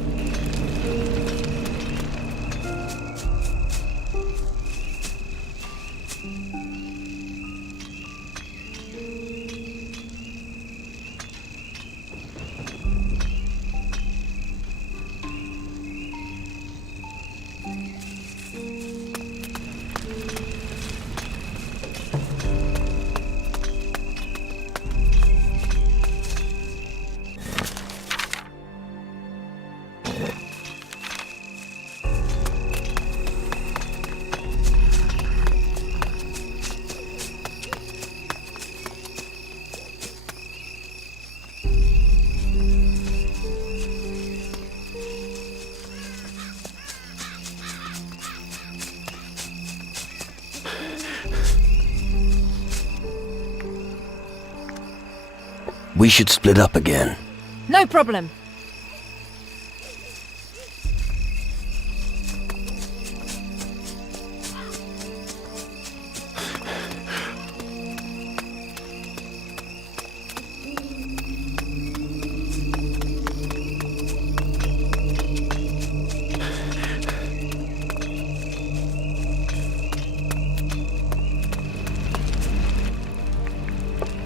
We should split up again. No problem.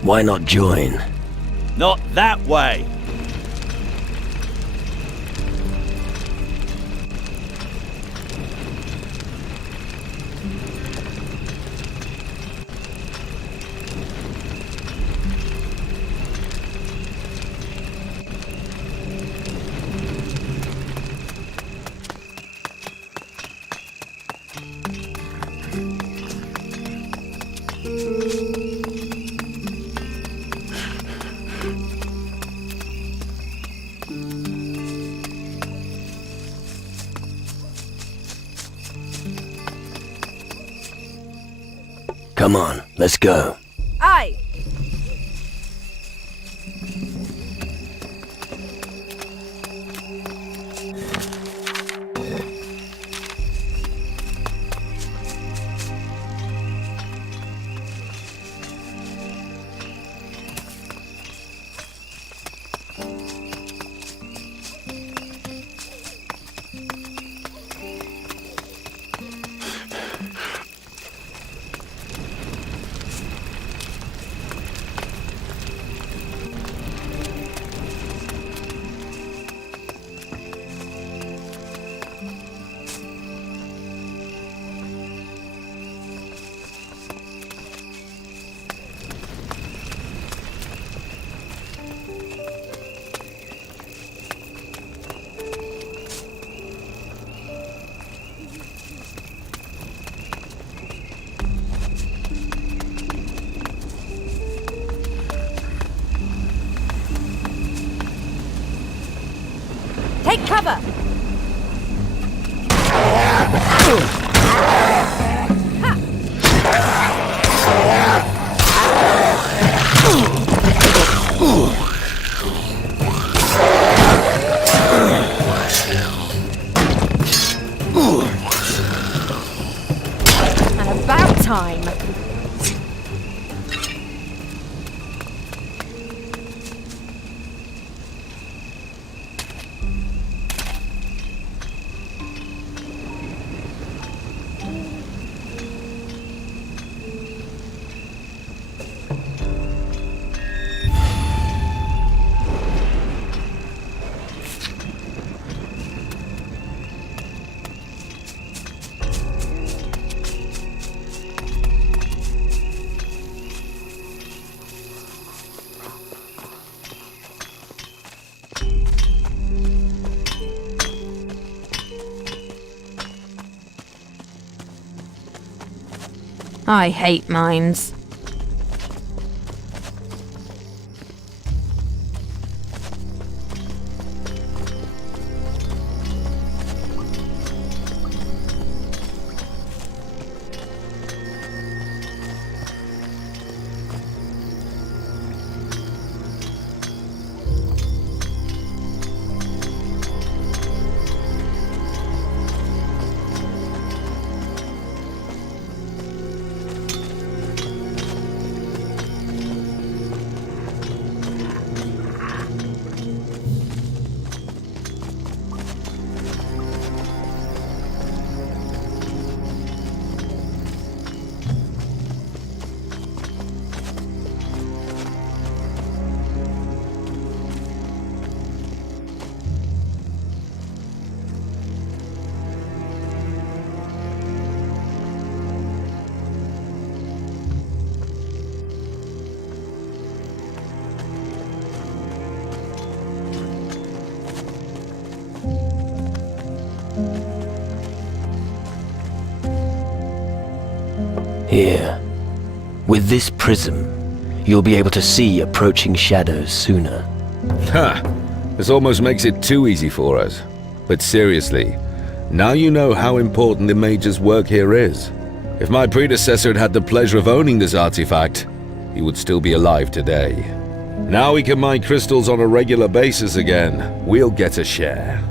Why not join? Not that way! Come on, let's go. Aye. Take cover! And about time! I hate mines. Here. With this prism, you'll be able to see approaching shadows sooner. Ha! This almost makes it too easy for us. But seriously, now you know how important the Mage's work here is. If my predecessor had had the pleasure of owning this artifact, he would still be alive today. Now we can mine crystals on a regular basis again. We'll get a share.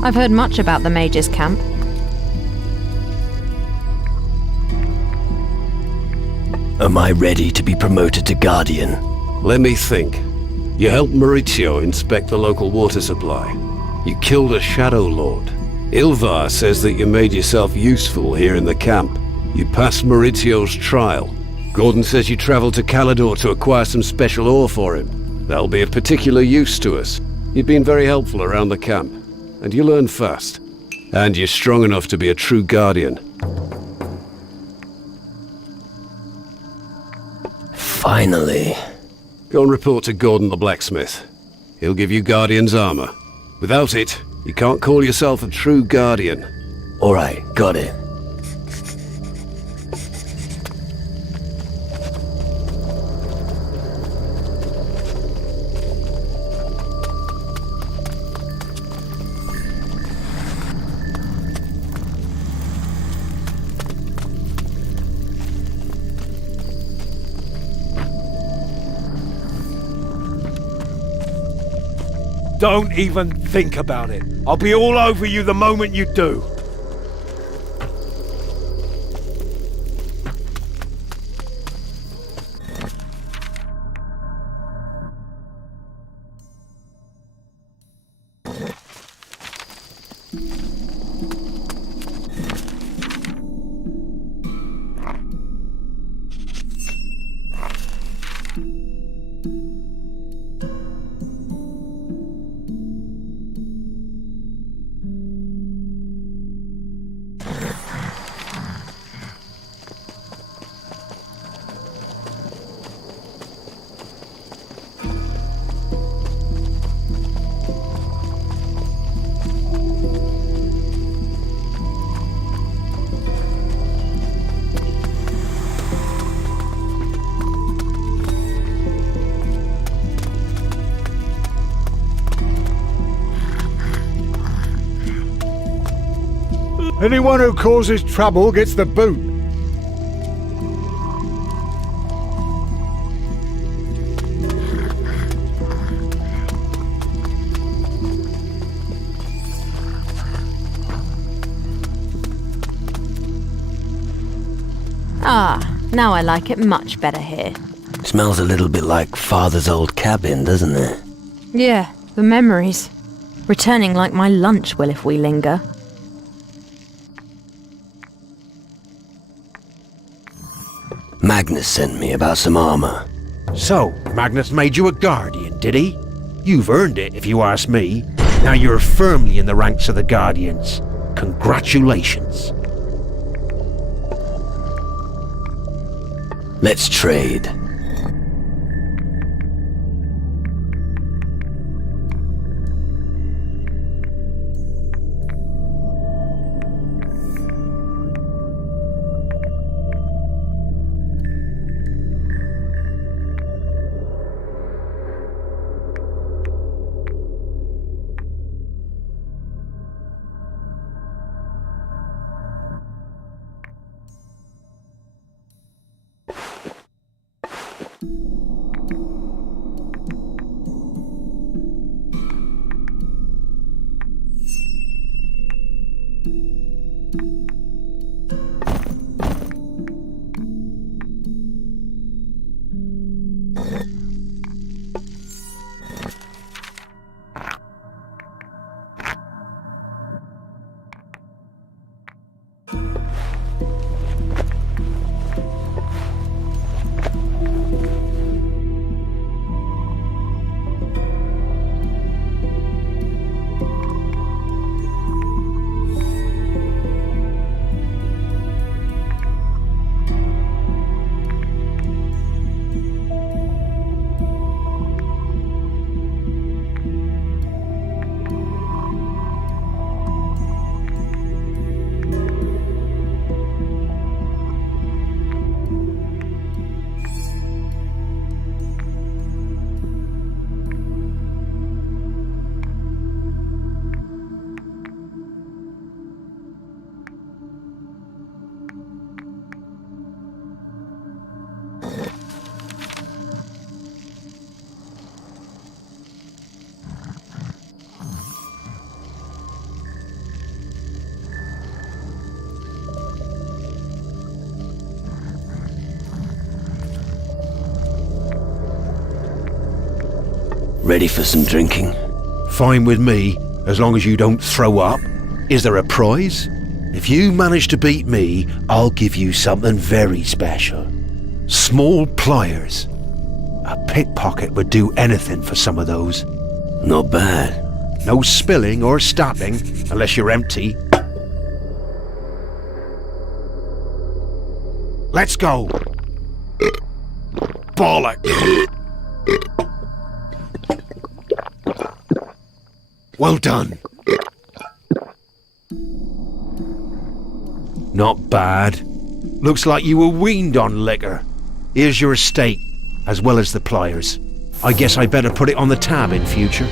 I've heard much about the Mage's camp. Am I ready to be promoted to Guardian? Let me think. You helped Maurizio inspect the local water supply. You killed a Shadow Lord. Ilvar says that you made yourself useful here in the camp. You passed Maurizio's trial. Gordon says you traveled to Calidor to acquire some special ore for him. That'll be of particular use to us. You've been very helpful around the camp. And you learn fast. And you're strong enough to be a true Guardian. Finally. Go and report to Gordon the blacksmith. He'll give you Guardian's armor. Without it, you can't call yourself a true Guardian. Alright, got it. Don't even think about it. I'll be all over you the moment you do. Anyone who causes trouble gets the boot. Ah, now I like it much better here. Smells a little bit like Father's old cabin, doesn't it? Yeah, the memories. Returning like my lunch will if we linger. Magnus sent me about some armor. So, Magnus made you a Guardian, did he? You've earned it, if you ask me. Now you're firmly in the ranks of the Guardians. Congratulations. Let's trade. Ready for some drinking? Fine with me, as long as you don't throw up. Is there a prize? If you manage to beat me, I'll give you something very special. Small pliers. A pickpocket would do anything for some of those. Not bad. No spilling or stabbing, unless you're empty. Let's go. Bollocks. Well done. Not bad. Looks like you were weaned on liquor. Here's your estate, as well as the pliers. I guess I better put it on the tab in future.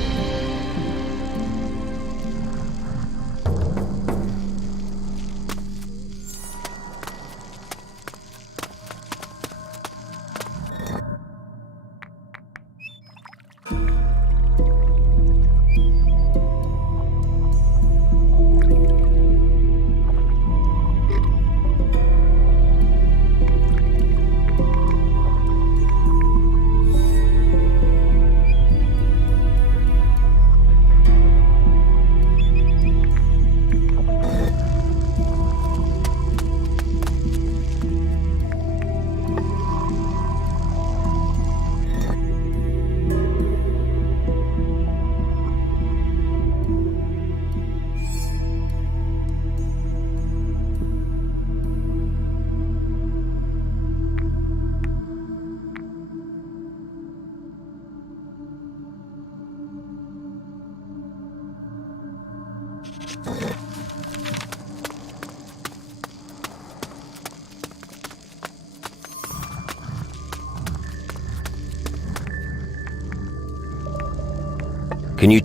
Can you...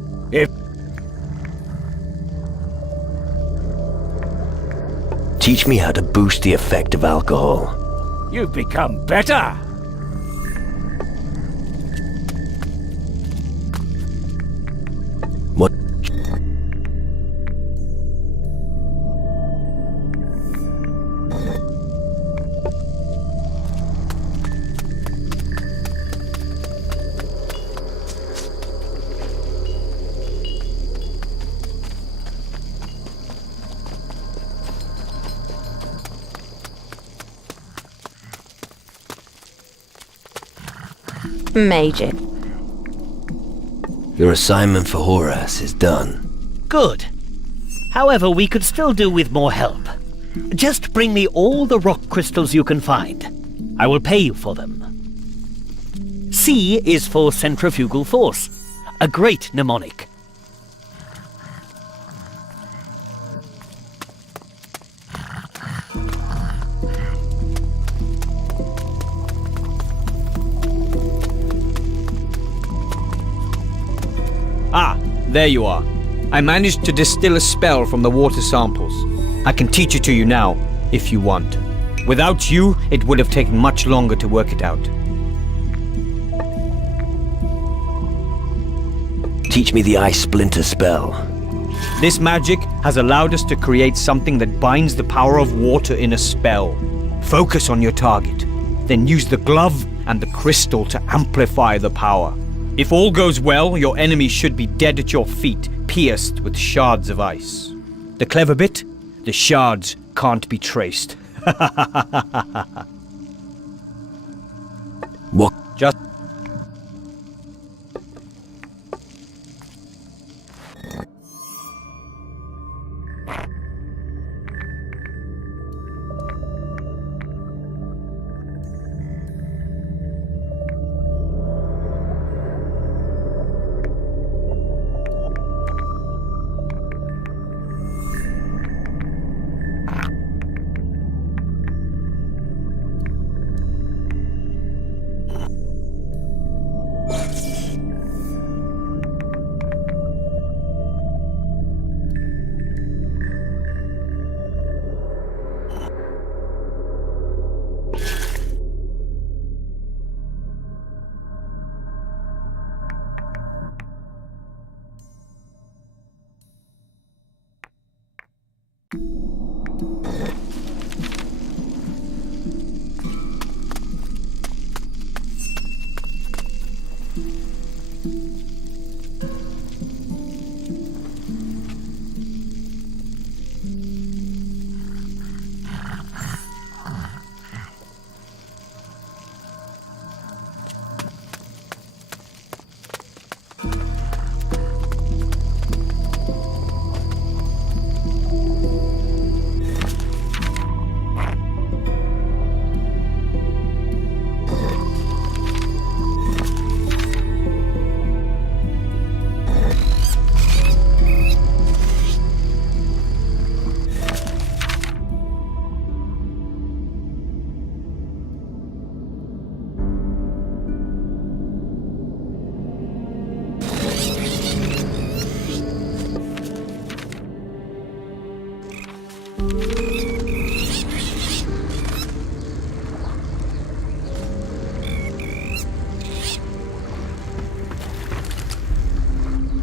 Teach me how to boost the effect of alcohol. You've become better. What? Magic. Your assignment for Horace is done. Good. However, we could still do with more help. Just bring me all the rock crystals you can find. I will pay you for them. C is for centrifugal force, a great mnemonic. Ah, there you are. I managed to distill a spell from the water samples. I can teach it to you now, if you want. Without you, it would have taken much longer to work it out. Teach me the Ice Splinter spell. This magic has allowed us to create something that binds the power of water in a spell. Focus on your target, then use the glove and the crystal to amplify the power. If all goes well, your enemy should be dead at your feet, pierced with shards of ice. The clever bit? The shards can't be traced. What? Just...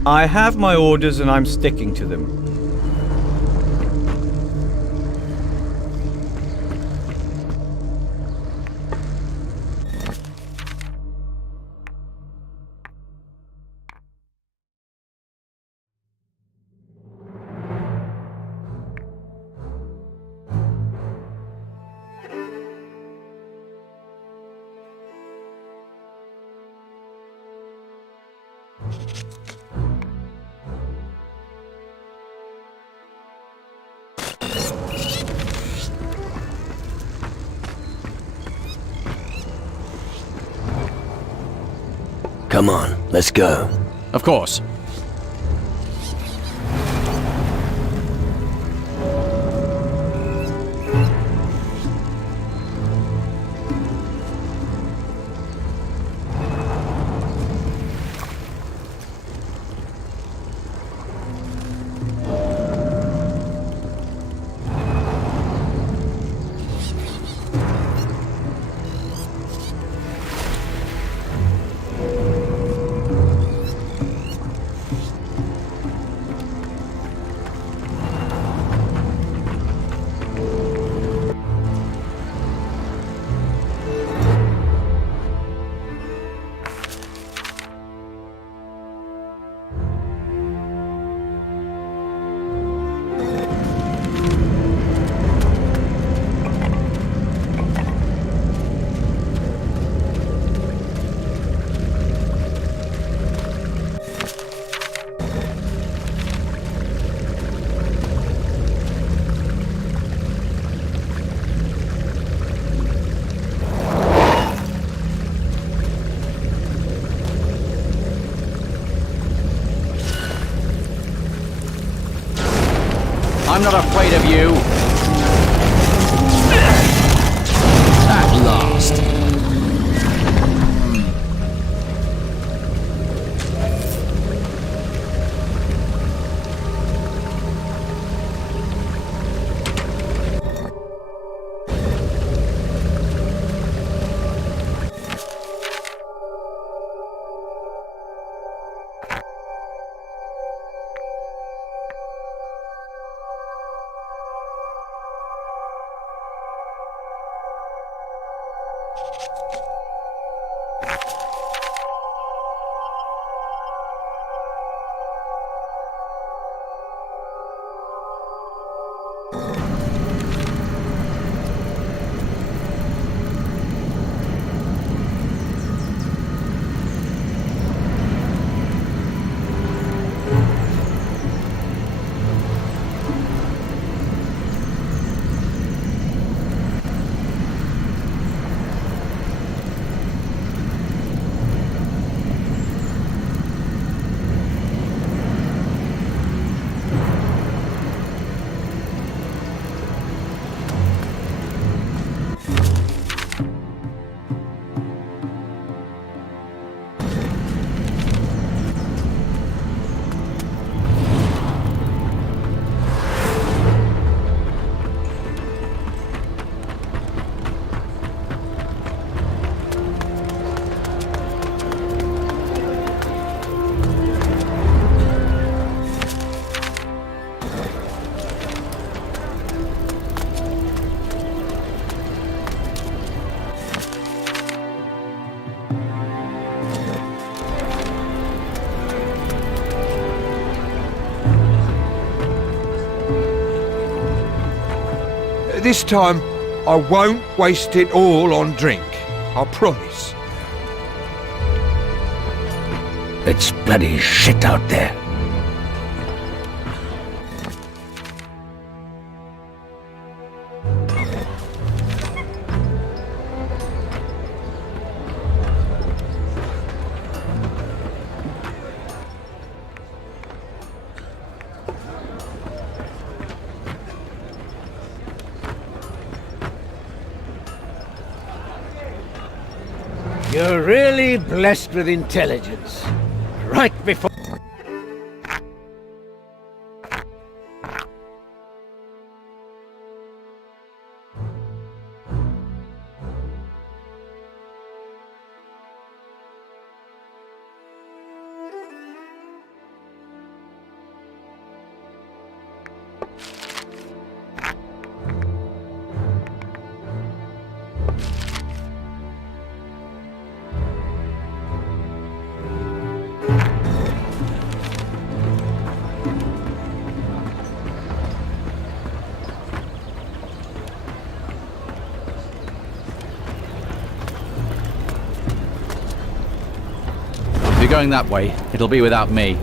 I have my orders and I'm sticking to them. Come on, let's go. Of course. I'm not afraid of you. At last. This time, I won't waste it all on drink. I promise. It's bloody shit out there. You're really blessed with intelligence. Right before... you're going that way, it'll be without me.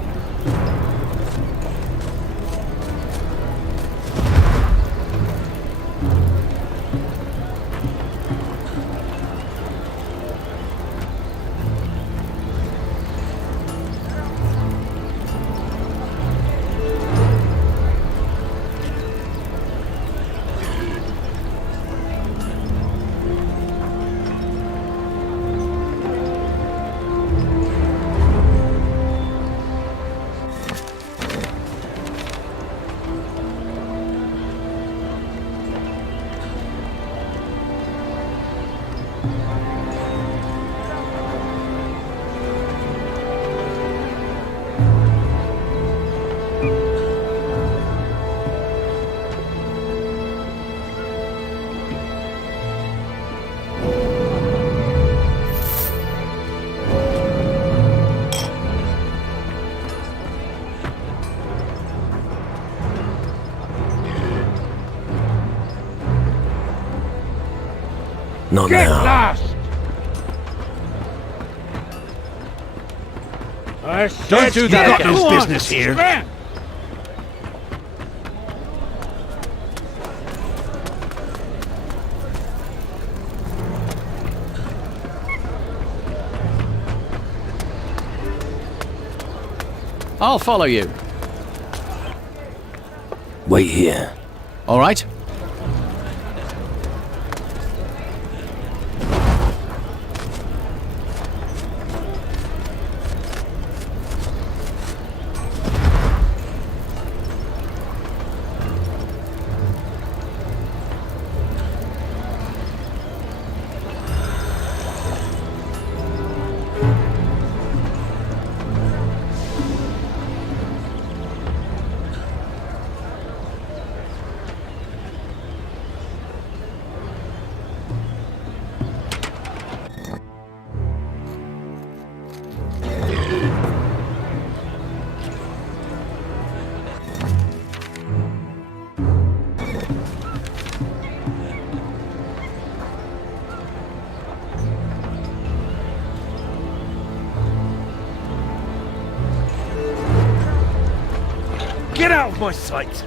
Not Get now. lost! Don't do that. You've got No no business here. I'll follow you. Wait here. All right? Get out of my sight!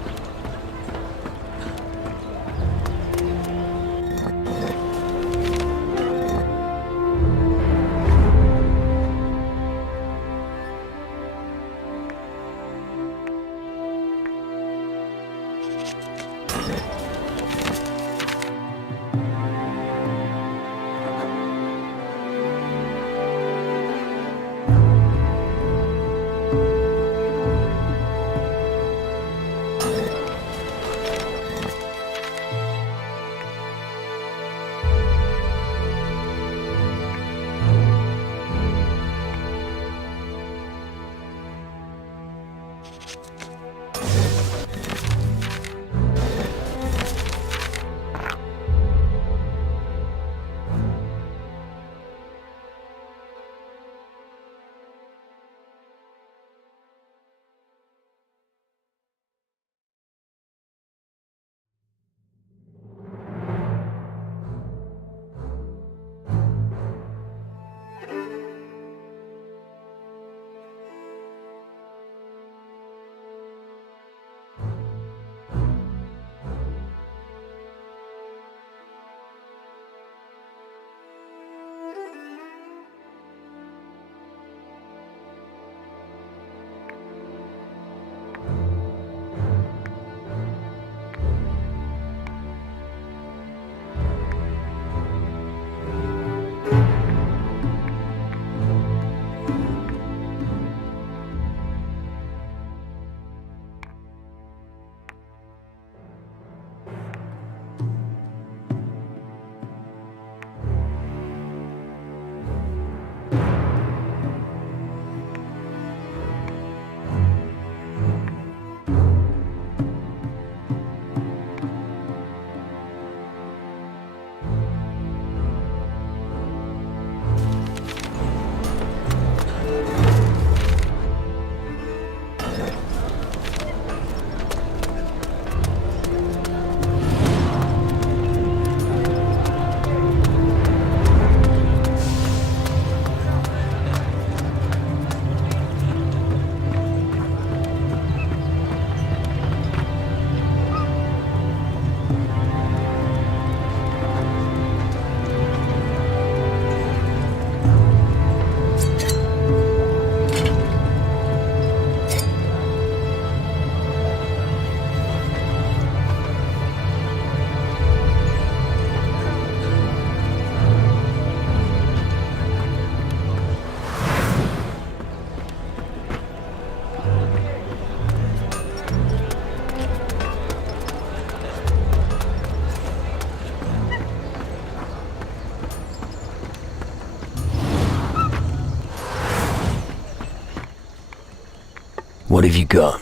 What have you got?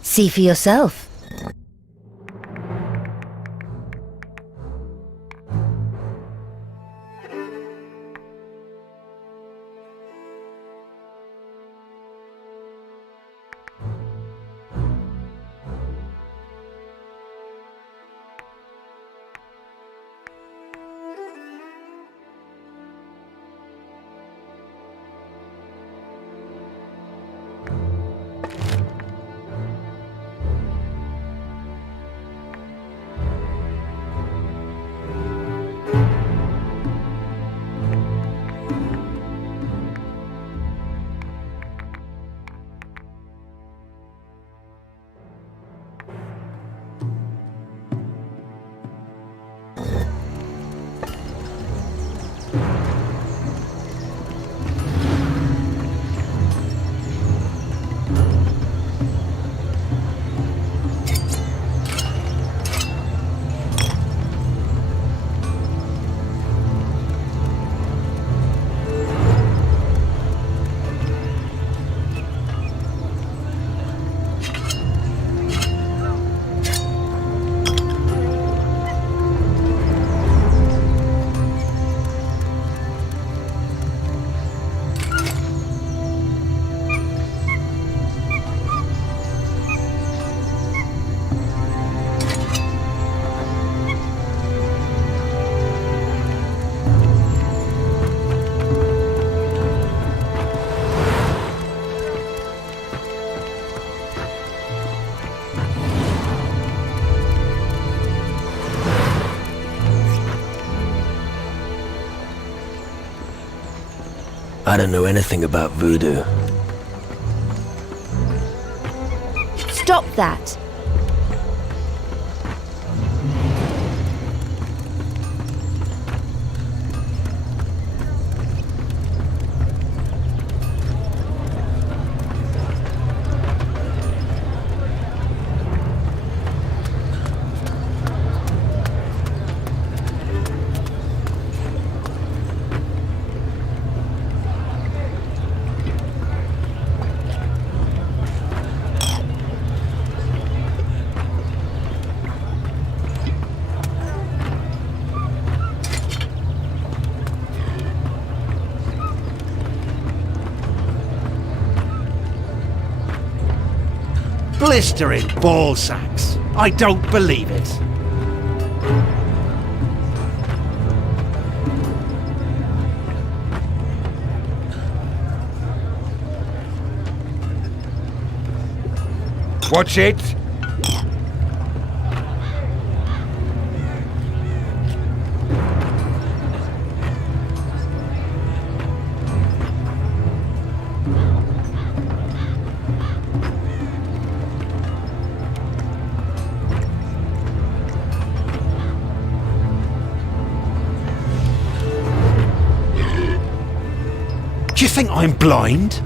See for yourself. I don't know anything about voodoo. Stop that! Blistering ball sacks. I don't believe it. Watch it. Do you think I'm blind?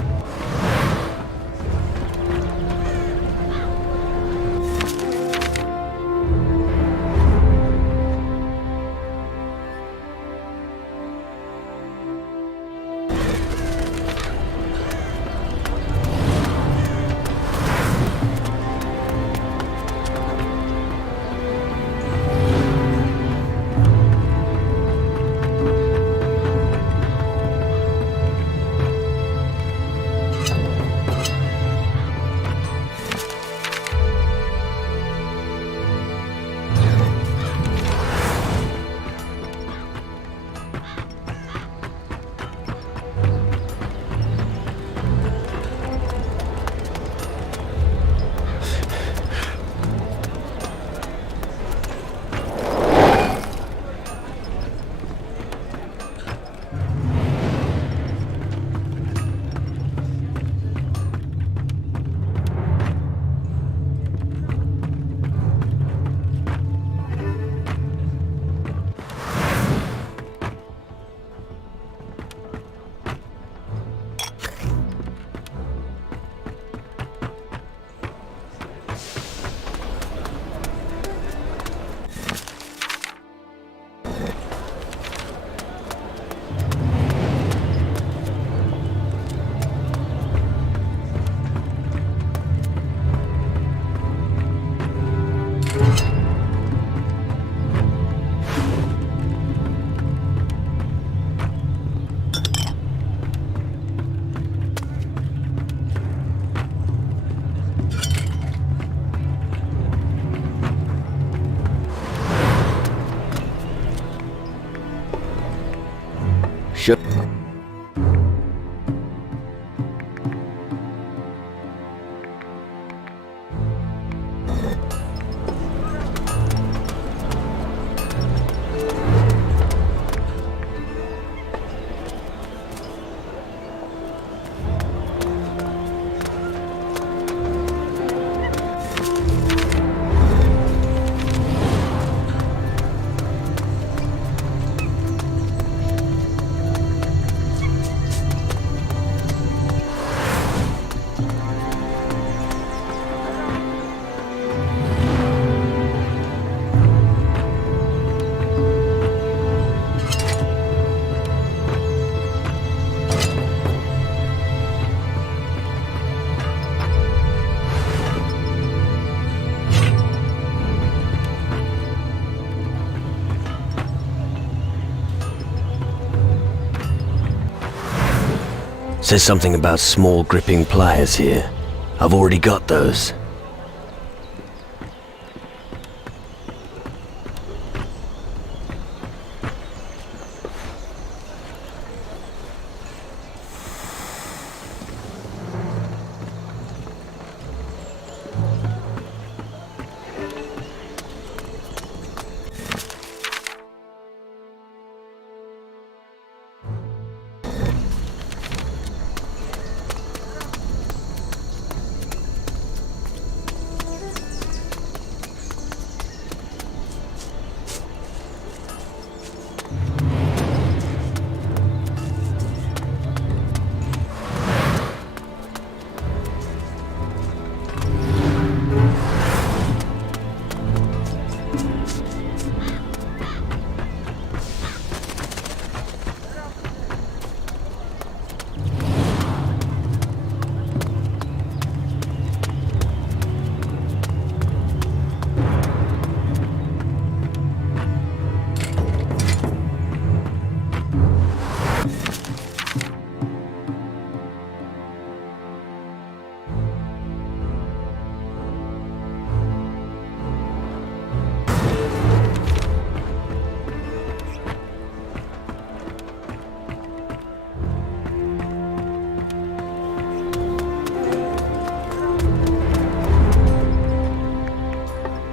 Says something about small gripping pliers here. I've already got those.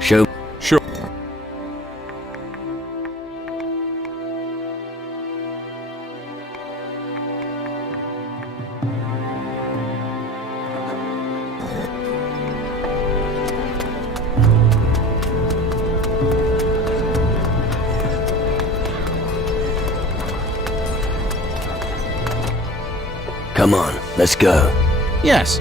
Show. Sure. Come on, let's go. Yes.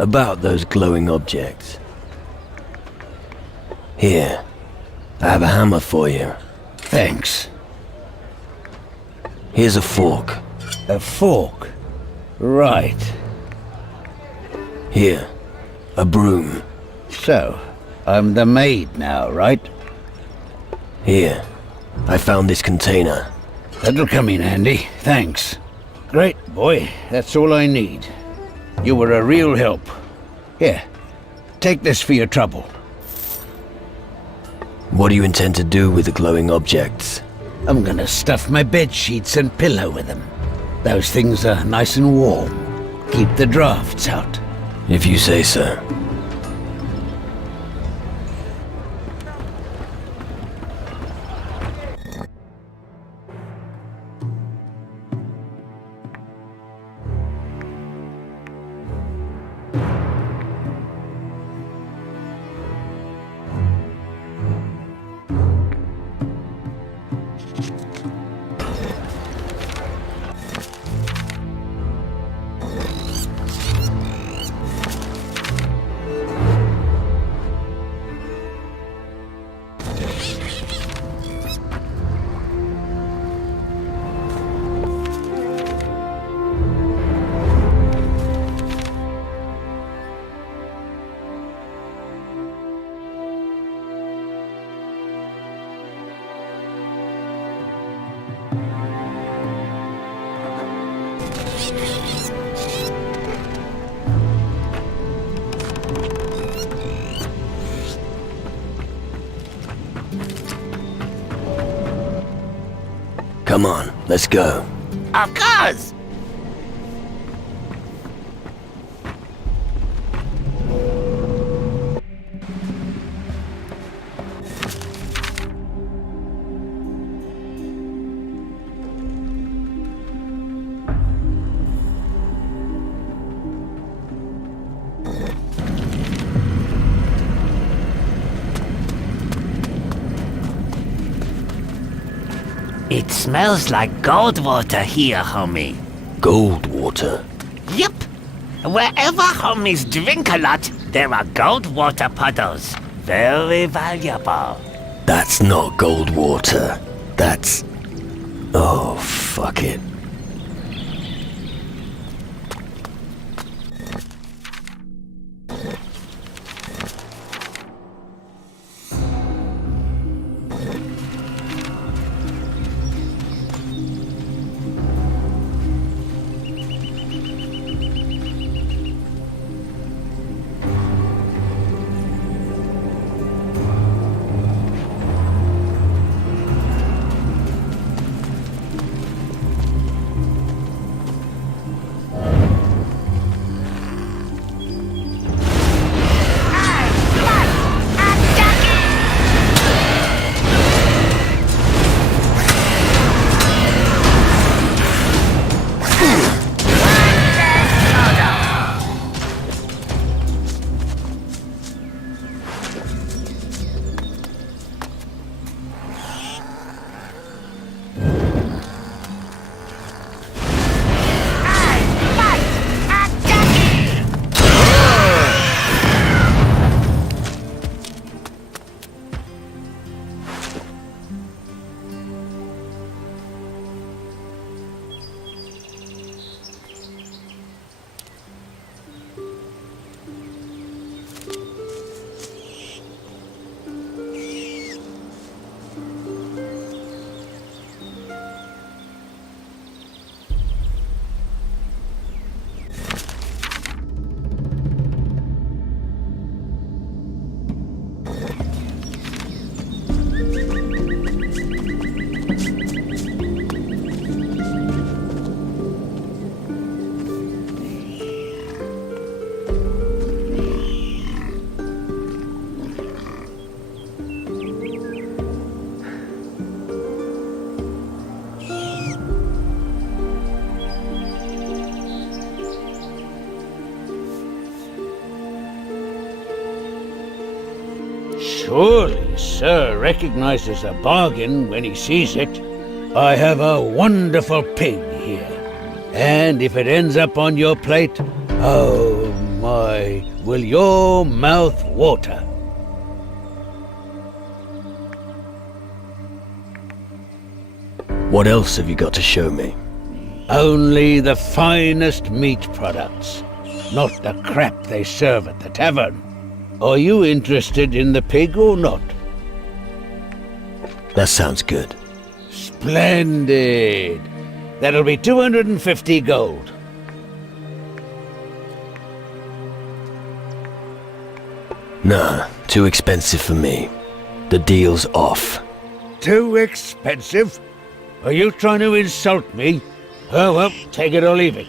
About those glowing objects. Here, I have a hammer for you. Thanks. Here's a fork. A fork? Right. Here, a broom. So, I'm the maid now, right? Here, I found this container. That'll come in handy, thanks. Great, boy, that's all I need. You were a real help. Here, take this for your trouble. What do you intend to do with the glowing objects? I'm gonna stuff my bed sheets and pillow with them. Those things are nice and warm. Keep the drafts out. If you say so. Come on, let's go. Of course! It smells like gold water here, homie. Gold water? Yep. Wherever homies drink a lot, there are gold water puddles. Very valuable. That's not gold water. That's... Oh, fuck it. Surely Sir recognizes a bargain when he sees it. I have a wonderful pig here, and if it ends up on your plate, oh my, will your mouth water? What else have you got to show me? Only the finest meat products, not the crap they serve at the tavern. Are you interested in the pig or not? That sounds good. Splendid! That'll be 250 gold. Nah, too expensive for me. The deal's off. Too expensive? Are you trying to insult me? Oh well, take it or leave it.